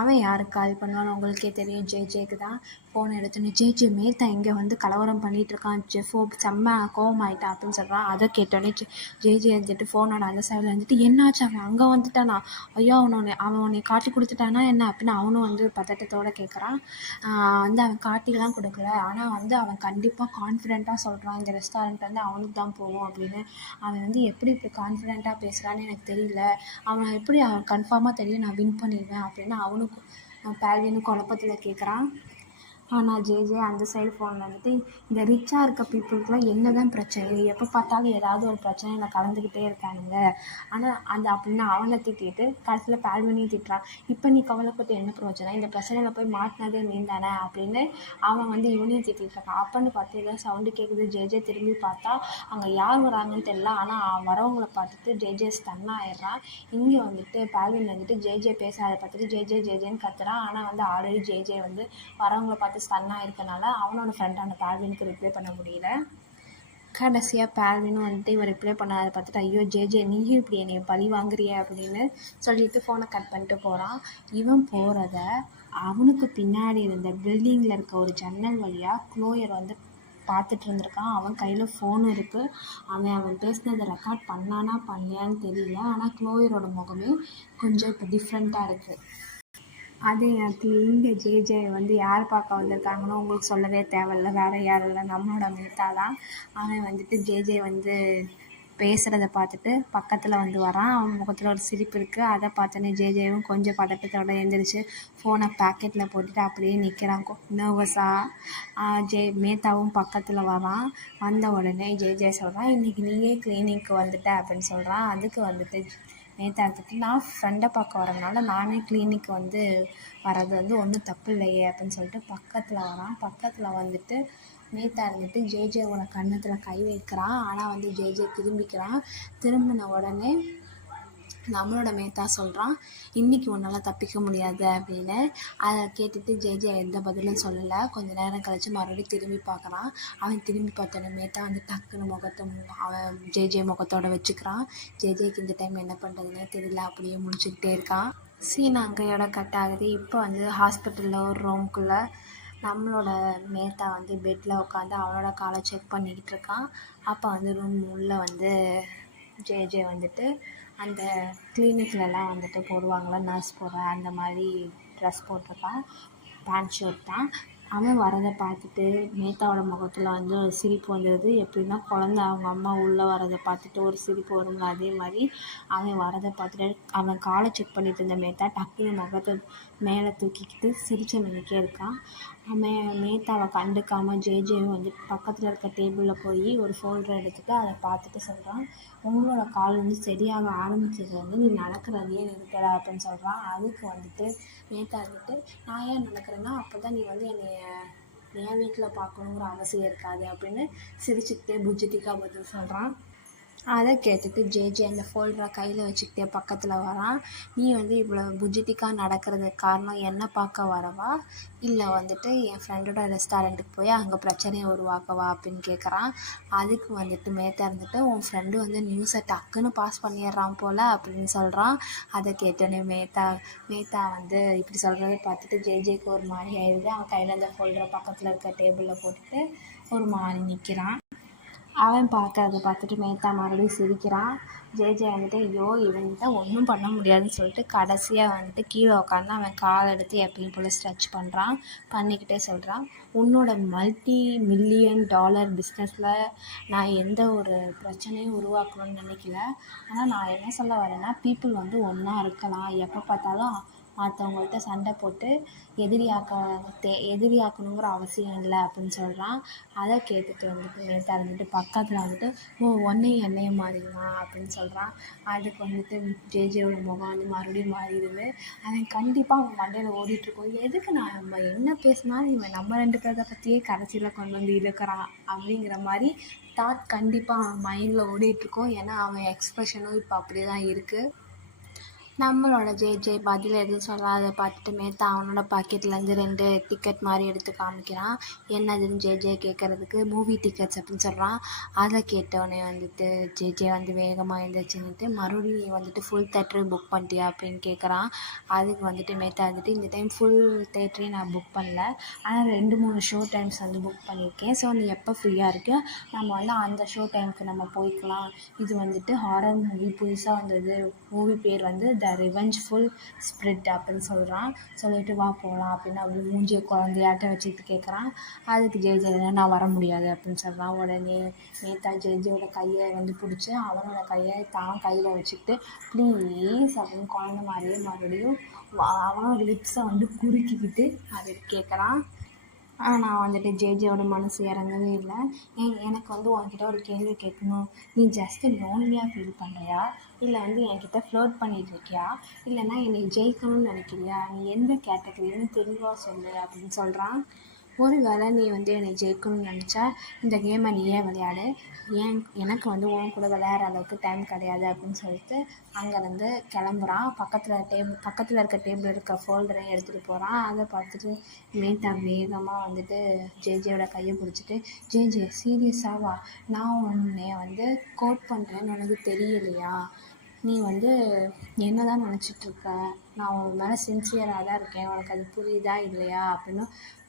அவன் யாருக்கு கால் பண்ணுவான்னு உங்களுக்கே தெரியும், ஜேஜேக்கு தான். ஃபோன் எடுத்தோன்னே ஜேஜே மேத்தா இங்கே வந்து கலவரம் பண்ணிகிட்ருக்கான், ஜெஃபோ செம்ம கோவமாயிட்டான் அப்படின்னு சொல்கிறான். அதை கேட்டோன்னே ஜேஜே வந்துட்டு ஃபோனோட அந்த சைடில் வந்துட்டு என்னாச்சு அவன் அங்கே வந்துட்டானா, ஐயோ அவன் உன்னை காட்டி கொடுத்துட்டானா என்ன அப்படின்னு அவனும் வந்து பதட்டத்தோடு கேட்குறான். வந்து அவன் காட்டிலாம் கொடுக்கல, ஆனால் வந்து அவன் கண்டிப்பாக கான்ஃபிடெண்ட்டாக சொல்கிறான் இந்த ரெஸ்டாரண்ட் வந்து அவனுக்கு தான் போகும் அப்படின்னு. அவன் வந்து எப்படி இப்படி கான்ஃபிடெண்ட்டாக பேசுகிறான்னு எனக்கு தெரியல, அவன் எப்படி அவன் கன்ஃபார்மாக தெரியும் நான் வின் பண்ணிடுவேன் அப்படின்னு அவனுக்கும் பால்வினும் குழப்பத்தில் கேட்குறான். ஆனால் ஜேஜே அந்த சைடு ஃபோனில் வந்துட்டு இந்த ரிச்சாக இருக்க பீப்புளுக்குலாம் என்ன தான் பிரச்சனை, எப்போ பார்த்தாலும் ஏதாவது ஒரு பிரச்சனையில் கலந்துக்கிட்டே இருக்கானுங்க. ஆனால் அப்படின்னு அவனை திட்டிட்டு கடைசியில் பால்வினியும் திட்டுறான். இப்போ நீ கவலைப்பட்டு என்ன பிரச்சனை, இந்த பிரச்சனையில் போய் மாட்டினதே நீ தானே அப்படின்னு அவன் வந்து இவனையும் திட்டிகிட்டு இருக்கான். அப்பன்னு பார்த்து ஏதோ சவுண்டு கேட்குது. ஜேஜே திரும்பி பார்த்தா அங்கே யார் வராங்கன்னு தெரியல, ஆனால் வரவங்களை பார்த்துட்டு ஜேஜே ஸ்டன் ஆயிடுறான். இங்கே வந்துட்டு பால்வின் வந்துட்டு ஜேஜே பேசாத பார்த்துட்டு ஜேஜேன்னு கத்துறான். ஆனால் வந்து ஆல்ரெடி ஜேஜே வந்து வரவங்களை பார்த்து ஸ்டன்னாக இருக்கனால அவனோட ஃப்ரெண்டான பால்வினுக்கு ரிப்ளை பண்ண முடியல. கடைசியாக பால்வினும் வந்துட்டு இவன் ரிப்ளை பண்ணாத பார்த்துட்டு ஐயோ ஜேஜே நீயும் இப்படி என்னை பழி வாங்குறிய அப்படின்னு சொல்லிட்டு ஃபோனை கட் பண்ணிட்டு போகிறான். இவன் போகிறத அவனுக்கு பின்னாடி இருந்த பில்டிங்கில் இருக்க ஒரு ஜன்னல் வழியாக க்ளோயர் வந்து பார்த்துட்டு இருந்திருக்கான். அவன் கையில் ஃபோனும் இருக்குது. அவன் பேசினதை ரெக்கார்ட் பண்ணானா பண்ணலையான்னு தெரியல. ஆனால் க்ளோயரோட முகமே கொஞ்சம் இப்போ டிஃப்ரெண்ட்டாக இருக்குது. அதே நேரத்தில் இங்கே ஜேஜே வந்து யார் பார்க்க வந்திருக்காங்கன்னு உங்களுக்கு சொல்லவே தேவையில்ல, வேறு யாரும் இல்லை, நம்மளோட மேத்தா தான். அவன் வந்துட்டு ஜேஜே வந்து பேசுகிறத பார்த்துட்டு பக்கத்தில் வந்து வரான். அவன் முகத்தில் ஒரு சிரிப்பு இருக்குது. அதை பார்த்தோன்னே ஜேஜேவும் கொஞ்சம் பதட்டத்தோடு எழுந்திரிச்சு ஃபோனை பேக்கெட்டில் போட்டுட்டு அப்படியே நிற்கிறான் நர்வஸாக. மேத்தாவும் பக்கத்தில் வரான். வந்த உடனே ஜேஜே சொல்கிறான் இன்றைக்கி நீயே கிளினிக்கு வந்துட்ட அப்படின்னு சொல்கிறான். அதுக்கு வந்துட்டு மேத்தா இருந்துட்டு நான் ஃப்ரெண்டை பார்க்க வரதுனால நானே கிளினிக் வந்து வர்றது வந்து ஒன்றும் தப்பு இல்லையே அப்படின்னு சொல்லிட்டு பக்கத்தில் வரான். பக்கத்தில் வந்துட்டு மேத்தா இருந்துட்டு ஜேஜேவோட கன்னத்தில் கை வைக்கிறான். ஆனால் வந்து ஜேஜே திரும்பின உடனே நம்மளோட மேத்தா சொல்கிறான் இன்றைக்கி உன்னால் தப்பிக்க முடியாது அப்படின்னு. அதை கேட்டுட்டு ஜேஜே எந்த பதிலும் சொல்லலை. கொஞ்சம் நேரம் கழித்து மறுபடியும் திரும்பி பார்க்குறான். அவன் திரும்பி பார்த்தோன்னே மேத்தா வந்து டக்குன்னு அவன் ஜேஜே முகத்தோடு வச்சுக்கிறான். ஜேஜேக்கு இந்த டைம் என்ன பண்ணுறதுனே தெரியல, அப்படியே முடிச்சுக்கிட்டே இருக்கான். சீன் அங்கேயோட கட் ஆகுது. இப்போ வந்து ஹாஸ்பிட்டலில் ஒரு ரூம்குள்ளே நம்மளோட மேத்தா வந்து பெட்டில் உட்காந்து அவனோட காலை செக் பண்ணிக்கிட்டு இருக்கான். அப்போ வந்து ரூம் உள்ளே வந்து ஜேஜே வந்துட்டு அந்த கிளினிக்லலாம் வந்துட்டு போடுவாங்களா நர்ஸ் போடுற அந்த மாதிரி ட்ரெஸ் போட்டிருக்கான், பேண்ட் ஷர்ட் தான். அவன் வரதை பார்த்துட்டு மேத்தாவோட முகத்தில் வந்து ஒரு சிரிப்பு வந்துடுது. எப்படின்னா குழந்த அவங்க அம்மா உள்ளே வரதை பார்த்துட்டு ஒரு சிரிப்பு வரும்ல, அதே மாதிரி அவன் வரதை பார்த்துட்டு அவன் காலை செக் பண்ணிட்டு இருந்த மேத்தா டக்குனு முகத்தை மேலே தூக்கிக்கிட்டு சிரிச்ச நினைக்கே இருக்கான். அவன் மேத்தாவை கண்டுக்காமல் ஜேஜேவும் வந்து பக்கத்தில் இருக்க டேபிளில் போய் ஒரு ஃபோல்டர் எடுத்துகிட்டு அதை பார்த்துட்டு சொல்கிறான் உங்களோட கால் வந்து சரியாக ஆரம்பிச்சது வந்து நீ நடக்கிறதையே நிறுத்தலை அப்படின்னு சொல்கிறான். அதுக்கு வந்துட்டு மேத்தா வந்துட்டு நான் ஏன் நடக்கிறேன்னா அப்போ தான் நீ வந்து என்னை என் வீட்டில் பார்க்கணுங்கிற அவசியம் இருக்காது அப்படின்னு சிரிச்சுக்கிட்டே புஜ்ஜிட்டிக்காக பதில் சொல்கிறான். அதை கேட்டுட்டு ஜேஜே அந்த ஃபோல்டரை கையில் வச்சுக்கிட்டே பக்கத்தில் வரான். நீ வந்து இவ்வளோ புஜ்ஜிட்டிக்காக நடக்கிறதுக்கு காரணம் என்ன பார்க்க வரவா, இல்லை வந்துட்டு என் ஃப்ரெண்டோட ரெஸ்டாரண்ட்டுக்கு போய் அங்கே பிரச்சனையை உருவாக்கவா அப்படின்னு கேட்குறான். அதுக்கு வந்துட்டு மேத்தா இருந்துட்டு உன் ஃப்ரெண்டு வந்து நியூஸை டக்குன்னு பாஸ் பண்ணிடுறான் போல் அப்படின்னு சொல்கிறான். அதை கேட்டோன்னே மேத்தா வந்து இப்படி சொல்கிறத பார்த்துட்டு ஜேஜேக்கு ஒரு மாதிரி ஆயிடுது. அவன் கையில் அந்த ஃபோல்டரை பக்கத்தில் இருக்க டேபிளில் போட்டுட்டு ஒரு மாதிரி நிற்கிறான். அவன் பார்க்கறத பார்த்துட்டு மேத்தா மறுபடியும் சிரிக்கிறான். ஜேஜே வந்துட்டு ஐயோ இவன்கிட்ட ஒன்றும் பண்ண முடியாதுன்னு சொல்லிட்டு கடைசியாக வந்துட்டு கீழே உட்காந்து அவன் கால் எடுத்து எப்பயும் போல் ஸ்ட்ரெச் பண்ணிக்கிட்டே சொல்கிறான் உன்னோட $multi-million பிஸ்னஸில் நான் எந்த ஒரு பிரச்சனையும் உருவாக்கணும்னு நினைக்கல. ஆனால் நான் என்ன சொல்ல வரேன்னா பீப்புள் வந்து ஒன்றா இருக்கலாம், எப்போ பார்த்தாலும் மற்றவங்கள்ட்ட சண்டை போட்டு எதிரியாக்கணுங்கிற அவசியம் இல்லை அப்படின்னு சொல்கிறான். அதை கேட்டுட்டு வந்துட்டு மேத்தா இருந்துட்டு பக்கத்தில் வந்துட்டு ஒன்றையும் என்னையும் மாறிடுமா அப்படின்னு சொல்கிறான். அதுக்கு வந்துட்டு ஜேஜேவோட முகம் வந்து மறுபடியும் மாறிடுது. அவன் கண்டிப்பாக அவன் மண்டையில் ஓடிட்டுருக்கோம், எதுக்கு நம்ம என்ன பேசினாலும் இவன் நம்ம 2 பேரை பற்றியே கடைசியில் கொண்டு வந்து இழுக்கிறான் அப்படிங்கிற மாதிரி தாட் கண்டிப்பாக அவன் மைண்டில் ஓடிட்டுருக்கோம். ஏன்னா அவன் எக்ஸ்ப்ரெஷனும் இப்போ அப்படி தான் இருக்குது. நம்மளோட ஜேஜே பதில் எதுவும் சொல்லாத பார்த்துட்டு மேத்தா அவனோட பாக்கெட்லேருந்து 2 டிக்கெட் மாதிரி எடுத்து காமிக்கிறான். என்னதுன்னு ஜேஜே கேட்குறதுக்கு மூவி டிக்கெட்ஸ் அப்படின்னு சொல்கிறான். அதை கேட்டவொடனே வந்துட்டு ஜேஜே வந்து வேகமாக எழுந்திரிச்சுன்னுட்டு மறுபடியும் நீ வந்துட்டு ஃபுல் தேட்டரு புக் பண்ணிட்டியா அப்படின்னு கேட்குறான். அதுக்கு வந்துட்டு மேத்தா வந்துட்டு இந்த டைம் ஃபுல் தேட்டரையும் நான் புக் பண்ணல, ஆனால் 2-3 ஷோ டைம்ஸ் வந்து புக் பண்ணியிருக்கேன். ஸோ நீ எப்போ ஃப்ரீயாக இருக்கோ நம்ம வந்து அந்த ஷோ டைமுக்கு நம்ம போய்க்கலாம். இது வந்துட்டு ஹாரர் மூவி புதுசாக வந்தது, மூவி பேர் வந்து த ரிவெஞ்ச்ஃபுல் ஸ்பிரிட் அப்படின்னு சொல்கிறான். சொல்லிட்டு வா போகலாம் அப்படின்னு அப்படி மூஞ்சியை குழந்தையாட்ட வச்சுக்கிட்டு கேட்குறான். அதுக்கு ஜேஜே நான் வர முடியாது அப்படின்னு சொல்கிறான். உடனே மேத்தா ஜேஜேயோட கையை வந்து பிடிச்சி அவனோட கையை தான் கையில் வச்சுக்கிட்டு ப்ளீஸ் அப்படின்னு குழந்த மாதிரியே மறுபடியும் அவனோட லிப்ஸை வந்து குறுக்கிக்கிட்டு அது கேட்குறான். நான் வந்துட்டு ஜேஜேவோட மனசு இறங்கவே இல்லை. எனக்கு வந்து உன்கிட்ட ஒரு கேள்வி கேட்கணும். நீ ஜஸ்ட்டு லோன்லியாக ஃபீல் பண்ணுறியா, இல்லை வந்து என்கிட்ட ஃப்ளர்ட் பண்ணிகிட்ருக்கியா, இல்லைன்னா என்னை ஜெயிக்கணும்னு நினைக்கிறியா, நீ எந்த கேட்டகரின்னு தெளிவாக சொல்லு அப்படின்னு சொல்கிறான். ஒரு வேளை நீ வந்து என்னை ஜெயிக்கணும்னு நினச்சா இந்த கேமை நீயே விளையாடு, எனக்கு வந்து உன் கூட விளையாடுற அளவுக்கு டைம் கிடையாது அப்படின்னு சொல்லிட்டு அங்கேருந்து கிளம்புறான். பக்கத்தில் இருக்க டேபிள் இருக்க ஃபோல்டரையும் எடுத்துகிட்டு போகிறான். அதை பார்த்துட்டு மேத்தா வேகமாக வந்துட்டு ஜேஜேயோட கையை பிடிச்சிட்டு ஜேஜே சீரியஸாவா, நான் உன்னைய வந்து கோட் பண்ணுறேன்னு உனக்கு தெரியலையா, நீ வந்து என்ன தான் நினச்சிட்ருக்க, நான் உன் மேலே சின்சியராக தான் இருக்கேன், உனக்கு அது புரியுதா இல்லையா அப்படின்னு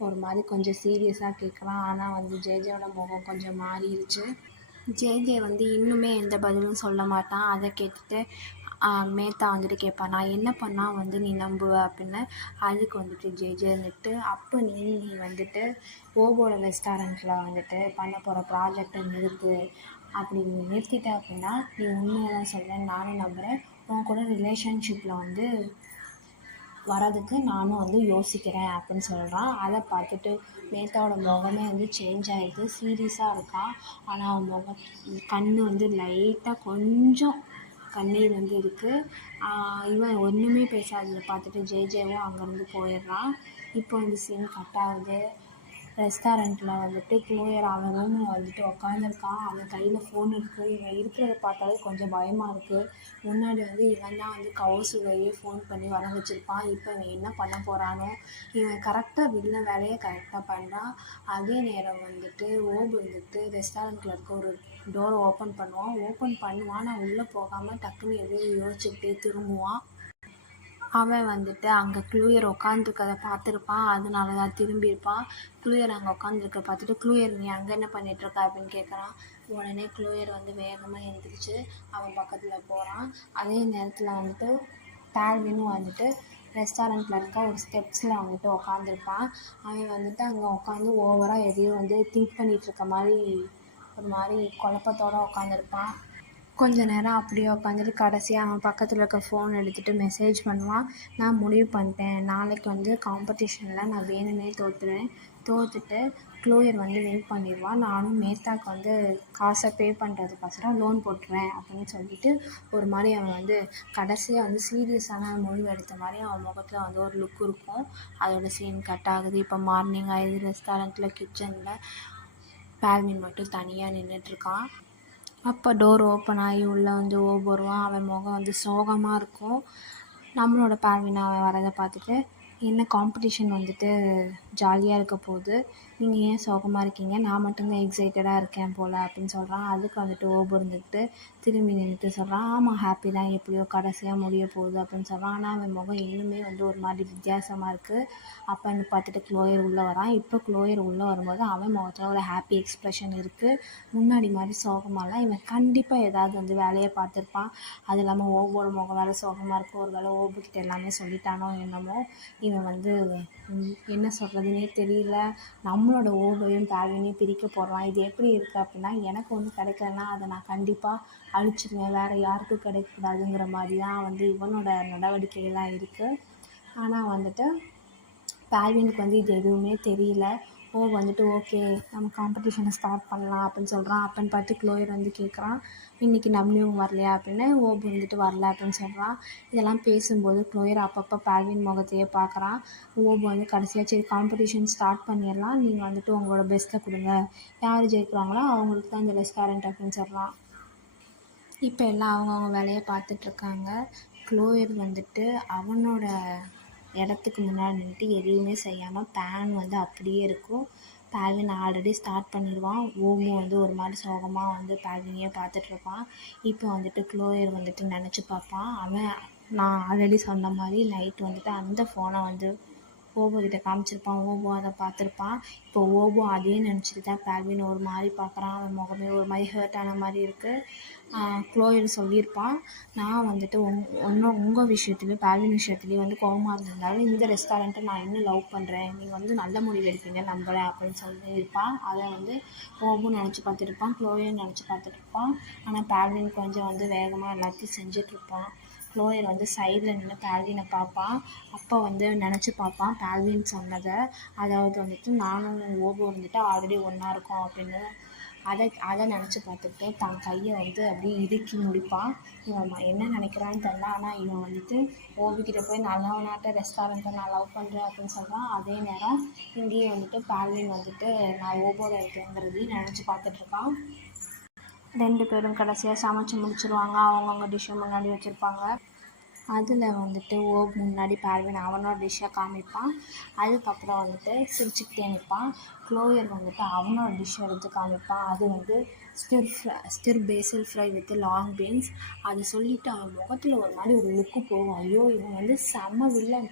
ஒரு மாதிரி கொஞ்சம் சீரியஸாக கேட்குறான். ஆனால் வந்து ஜேஜேயோட முகம் கொஞ்சம் மாறிடுச்சு. ஜேஜே வந்து இன்னுமே எந்த பதிலும் சொல்ல மாட்டான். அதை கேட்டுட்டு மேத்தா வந்துட்டு கேட்பான், நான் என்ன பண்ணால் வந்து நீ நம்புவ அப்படின்னு. அதுக்கு வந்துட்டு ஜேஜே வந்துட்டு அப்போ நீ வந்துட்டு ஓபோட ரெஸ்டாரண்ட்டில் வந்துட்டு பண்ண போகிற ப்ராஜெக்டை நிறுத்து, அப்படி நீ நிறுத்திட்ட அப்படின்னா நீ உண்மையை தான் சொல்கிறேன், நானும் நம்புகிறேன், உன் கூட ரிலேஷன்ஷிப்பில் வந்து வரதுக்கு நானும் வந்து யோசிக்கிறேன் அப்படின்னு சொல்கிறான். அதை பார்த்துட்டு மேத்தாவோட முகமே வந்து சேஞ்ச் ஆகிடுது, சீரியஸாக இருக்கான். ஆனால் அவன் கண் வந்து லைட்டாக கொஞ்சம் கண்ணீர் வந்து இருக்குது. இவன் ஒன்றுமே பேசாததை பார்த்துட்டு ஜேஜேவும் அங்கேருந்து போயிடுறான். இப்போ வந்து சீன் கட் ஆகுது. ரெஸ்டாரண்ட்டில் வந்துட்டு க்ளோயர் அவன் ரூமில் வந்துட்டு உக்காந்துருக்கான். அவன் கையில் ஃபோன் இருக்குது. இவன் இருக்கிறத பார்த்தாலே கொஞ்சம் பயமாக இருக்குது. முன்னாடி வந்து இவன் தான் வந்து கவுசுவையே ஃபோன் பண்ணி வர வச்சுருப்பான். இப்போ இவன் என்ன பண்ண போகிறானோ. இவன் கரெக்டாக வில்ல வேலையை கரெக்டாக பண்ணுறான். அதே நேரம் வந்துட்டு ஓபு வந்துட்டு ரெஸ்டாரண்ட்டில் இருக்க ஒரு டோரை ஓப்பன் பண்ணுவான். நான் உள்ளே போகாமல் டக்குன்னு எதையும் யோசிச்சுக்கிட்டே திரும்புவான். அவன் வந்துட்டு அங்கே க்ளூயர் உட்காந்துருக்கதை பார்த்துருப்பான், அதனால தான் திரும்பியிருப்பான். க்ளூயர் அங்கே உட்காந்துருக்க பார்த்துட்டு க்ளூயர் நீ அங்கே என்ன பண்ணிகிட்ருக்க அப்படின்னு கேட்குறான். உடனே க்ளூயர் வந்து வேகமாக எழுந்திரிச்சு அவன் பக்கத்தில் போகிறான். அதே நேரத்தில் வந்துட்டு டால்வினும் வந்துட்டு ரெஸ்டாரண்ட்டில் இருக்க ஒரு ஸ்டெப்ஸில் வந்துட்டு உட்காந்துருப்பான். அவன் வந்துட்டு அங்கே உட்காந்து ஓவராக எதையும் வந்து திங்க் பண்ணிகிட்ருக்க மாதிரி ஒரு மாதிரி குழப்பத்தோடு உட்காந்துருப்பான். கொஞ்ச நேரம் அப்படியே உட்காந்துட்டு கடைசியாக அவன் பக்கத்தில் இருக்க ஃபோன் எடுத்துகிட்டு மெசேஜ் பண்ணுவான். நான் முடிவு பண்ணிட்டேன், நாளைக்கு வந்து காம்படிஷனில் நான் வேணும்னே தோற்றுட்டு க்ளோயர் வந்து வின் பண்ணிடுவான். நானும் மேத்தாக்கு வந்து காசை பே பண்ணுறதுக்கோசரம் லோன் போட்டுருவேன் அப்படின்னு சொல்லிட்டு ஒரு மாதிரி அவன் வந்து கடைசியாக வந்து சீரியஸான முடிவு எடுத்த மாதிரி அவன் முகத்தில் வந்து ஒரு லுக் இருக்கும். அதோட சீன் கட் ஆகுது. இப்போ மார்னிங் ஆகிடுது. ரெஸ்டாரண்ட்டில் கிச்சனில் பால்வின் மட்டும் தனியாக நின்றுட்டுருக்கான். அப்போ டோர் ஓப்பன் ஆகி உள்ளே வந்து வருவான். அவன் முகம் வந்து சோகமாக இருக்கும். நம்மளோட பால்வின் அவன் வரதை பார்த்துட்டு என்ன காம்படிஷன் வந்துட்டு ஜாலியாக இருக்க போகுது, நீங்கள் ஏன் சோகமாக இருக்கீங்க, நான் மட்டும்தான் எக்ஸைட்டடாக இருக்கேன் போல் அப்படின்னு சொல்கிறான். அதுக்கு வந்துட்டு ஓபு இருந்துக்கிட்டு திரும்பி நின்றுட்டு சொல்கிறான், ஆமாம் ஹாப்பி தான், எப்படியோ கடைசியாக முடிய போகுது அப்படின்னு சொல்கிறான். ஆனால் அவன் முகம் இன்னுமே வந்து ஒரு மாதிரி வித்தியாசமாக இருக்குது. அப்போ வந்து பார்த்துட்டு க்ளோயர் உள்ளே வரான். இப்போ க்ளோயர் உள்ளே வரும்போது அவன் முகத்தில் ஒரு ஹாப்பி எக்ஸ்ப்ரெஷன் இருக்குது. முன்னாடி மாதிரி சோகமாகலாம். இவன் கண்டிப்பாக ஏதாவது வந்து வேலையை பார்த்துருப்பான். அது இல்லாமல் ஓபோட முகம் வேலை சோகமாக இருக்கும். ஒரு வேளை ஓபுக்கிட்ட எல்லாமே சொல்லிட்டானோ என்னமோ. இவன் வந்து என்ன சொல்கிறதுனே தெரியல. நம்மளோட ஓபையும் பால்வினையும் பிரிக்க போடுறான். இது எப்படி இருக்குது அப்படின்னா, எனக்கு ஒன்று கிடைக்கலன்னா அதை நான் கண்டிப்பாக அழிச்சிடுவேன், வேறு யாருக்கும் கிடைக்கக்கூடாதுங்கிற மாதிரி தான் வந்து இவனோட நடவடிக்கைகள்லாம் இருக்குது. ஆனால் வந்துட்டு பால்வினுக்கு வந்து இது எதுவுமே தெரியல. வந்துட்டு ஓகே நம்ம காம்படிஷனை ஸ்டார்ட் பண்ணலாம் அப்படின்னு சொல்கிறான். அப்பன்னு பார்த்து க்ளோயர் வந்து கேட்குறான், இன்றைக்கி நம்னியும் வரலையா அப்படின்னு. வந்துட்டு வரல அப்படின்னு சொல்கிறான். இதெல்லாம் பேசும்போது க்ளோயர் அப்பப்போ பால்வின் முகத்தையே பார்க்குறான். வந்து கடைசியாக சரி காம்படிஷன் ஸ்டார்ட் பண்ணிடலாம், நீங்கள் வந்துட்டு உங்களோட பெஸ்ட்டை கொடுங்க, யார் ஜெயிக்கிறாங்களோ அவங்களுக்கு தான் இந்த ரெஸ்டாரண்ட் அப்படின்னு சொல்கிறான். இப்போ எல்லாம் அவங்கவுங்க வேலையை பார்த்துட்ருக்காங்க. க்ளோயர் வந்துட்டு அவனோட இடத்துக்கு முன்னாடி நின்றுட்டு எதுவுமே செய்யாமல் பேன் வந்து அப்படியே இருக்கும். பால்வின் ஆல்ரெடி ஸ்டார்ட் பண்ணிடுவான். வந்து ஒரு மாதிரி சோகமாக வந்து பால்வினையே பார்த்துட்ருப்பான். இப்போ வந்துட்டு க்ளோயர் வந்துட்டு நினச்சி பார்ப்பான், அவன் நான் ஆல்ரெடி சொன்ன மாதிரி நைட் வந்துட்டு அந்த ஃபோனை வந்து கிட்ட காமிச்சிருப்பான். அதை பார்த்துருப்பான். இப்போ அதே நினச்சிட்டு தான் பால்வின் ஒரு மாதிரி பார்க்குறான். அவன் முகமே ஒரு மாதிரி ஹர்ட் ஆன மாதிரி இருக்குது. க்ளோயர் சொல்லியிருப்பான், நான் வந்துட்டு உங்கள் விஷயத்துலையும் பால்வின் விஷயத்துலையும் வந்து கோவமாக இருந்திருந்தாலும் இந்த ரெஸ்டாரண்ட்டை நான் இன்னும் லவ் பண்ணுறேன், நீங்கள் வந்து நல்ல முடிவு எடுப்பீங்க நம்புகிறேன் அப்படின்னு சொல்லியிருப்பான். அதை வந்து நினச்சி பார்த்துருப்பான், க்ளோயர் நினச்சி பார்த்துட்ருப்பான். ஆனால் பால்வின் கொஞ்சம் வந்து வேகமாக எல்லாத்தையும் செஞ்சிட்ருப்பான். க்ளோயர் வந்து சைடில் நின்று பால்வினை பார்ப்பான். அப்போ வந்து நினச்சி பார்ப்பான் பால்வின் சொன்னதை, அதாவது வந்துட்டு நானும் வந்துட்டு ஆல்ரெடி ஒன்றா இருக்கோம் அப்படின்னு. அதை நினச்சி பார்த்துட்டு தான் கையை வந்து அப்படியே இறுக்கி முடிப்பான். இவன் என்ன நினைக்கிறான்னு தெரில, ஆனால் இவன் வந்துட்டு கிட்ட போய் நல்லவனாட்ட ரெஸ்டாரண்ட்டை நான் லவ் பண்ணுறேன் அப்படின்னு சொல்கிறான். அதே நேரம் இங்கேயே வந்துட்டு பால்வின் வந்துட்டு நான் இருக்கேங்கிறதையும் நினச்சி பார்த்துட்ருக்கான். 2 பேரும் கடைசியாக சமைச்சு முடிச்சிருவாங்க. அவங்கவுங்க டிஷ்ஷை முன்னாடி வச்சுருப்பாங்க. அதில் வந்துட்டு முன்னாடி பால்வின் அவனோட டிஷ்ஷை காமிப்பான். அதுக்கப்புறம் வந்துட்டு சிரிச்சுக்கிட்டே நிற்பான். க்ளோயர் வந்துட்டு அவனோட டிஷ்ஷை எடுத்து காமிப்பான். அது வந்து stir phase fry with long beans. அது சொல்லிவிட்டு அவன் முகத்தில் ஒரு மாதிரி ஒரு லுக்கு போகும். ஐயோ இவன் வந்து செம்ம வில்லன்,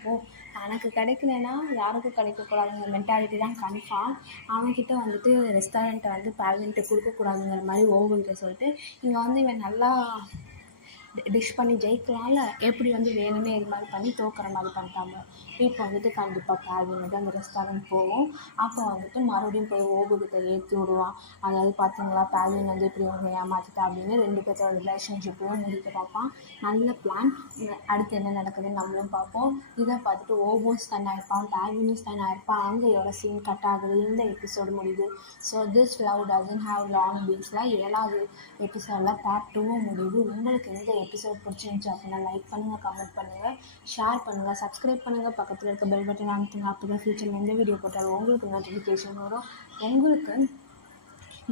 தனக்கு கிடைக்கலன்னா யாருக்கும் கிடைக்கக்கூடாதுங்கிற மென்டாலிட்டி தான் கன்ஃபார்ம். அவன்கிட்ட வந்துட்டு ரெஸ்டாரண்ட்டை வந்து பால்வின்கிட்ட கொடுக்கக்கூடாதுங்கிற மாதிரி கிட்ட சொல்லிட்டு இங்கே வந்து இவன் நல்லா டிஷ் பண்ணி ஜெயிக்கலாம்ல, எப்படி வந்து வேணும்னே இது மாதிரி பண்ணி தோக்குற மாதிரி பண்ணிட்டாங்க. இப்போ வந்துட்டு கண்டிப்பாக பால்வின் வந்து அந்த ரெஸ்டாரண்ட் போகும். அப்போ வந்துட்டு மறுபடியும் போய் கிட்ட ஏற்றி விடுவான். அதாவது பார்த்தீங்களா பால்வின் வந்து இப்படி அவங்க ஏமாற்றிட்டா அப்படின்னு 2 பேர்த்தோட ரிலேஷன்ஷிப்பையும் முடிக்க பார்ப்பான். நல்ல பிளான். அடுத்து என்ன நடக்குதுன்னு நம்மளும் பார்ப்போம். இதை பார்த்துட்டு ஸ்டன் ஆகிருப்பான், பால்வினும் ஸ்டன் ஆகிருப்பான். அங்கேயோட சீன் கட் ஆகுது. இந்த எபிசோடு முடியுது. So this love doesn't have long பீன்ஸில் 7வது எபிசோடில் பார்ட் 2வும் முடியுது. உங்களுக்கு இந்த எபிசோட் பிடிச்சிருந்துச்சி அப்படின்னா லைக் பண்ணுங்கள், கமெண்ட் பண்ணுங்கள், ஷேர் பண்ணுங்கள், சப்ஸ்கிரைப் பண்ணுங்கள், பக்கத்தில் இருக்க பெல் பட்டன் அமுத்துங்க. அப்போ தான் ஃப்யூச்சரில் எந்த வீடியோ போட்டாலும் உங்களுக்கு நோட்டிஃபிகேஷன் வரும். உங்களுக்கு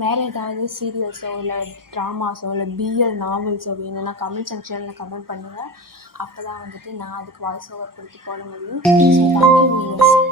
வேறு ஏதாவது சீரியல்ஸோ இல்லை ட்ராமாஸோ இல்லை பிஎல் நாவல்ஸோ வேணும்னா கமெண்ட் செக்ஷனில் கமெண்ட் பண்ணுங்கள். அப்போ தான் வந்துட்டு நான் அதுக்கு வாய்ஸ் ஓவர் கொடுத்து போட முடியும். So thank you.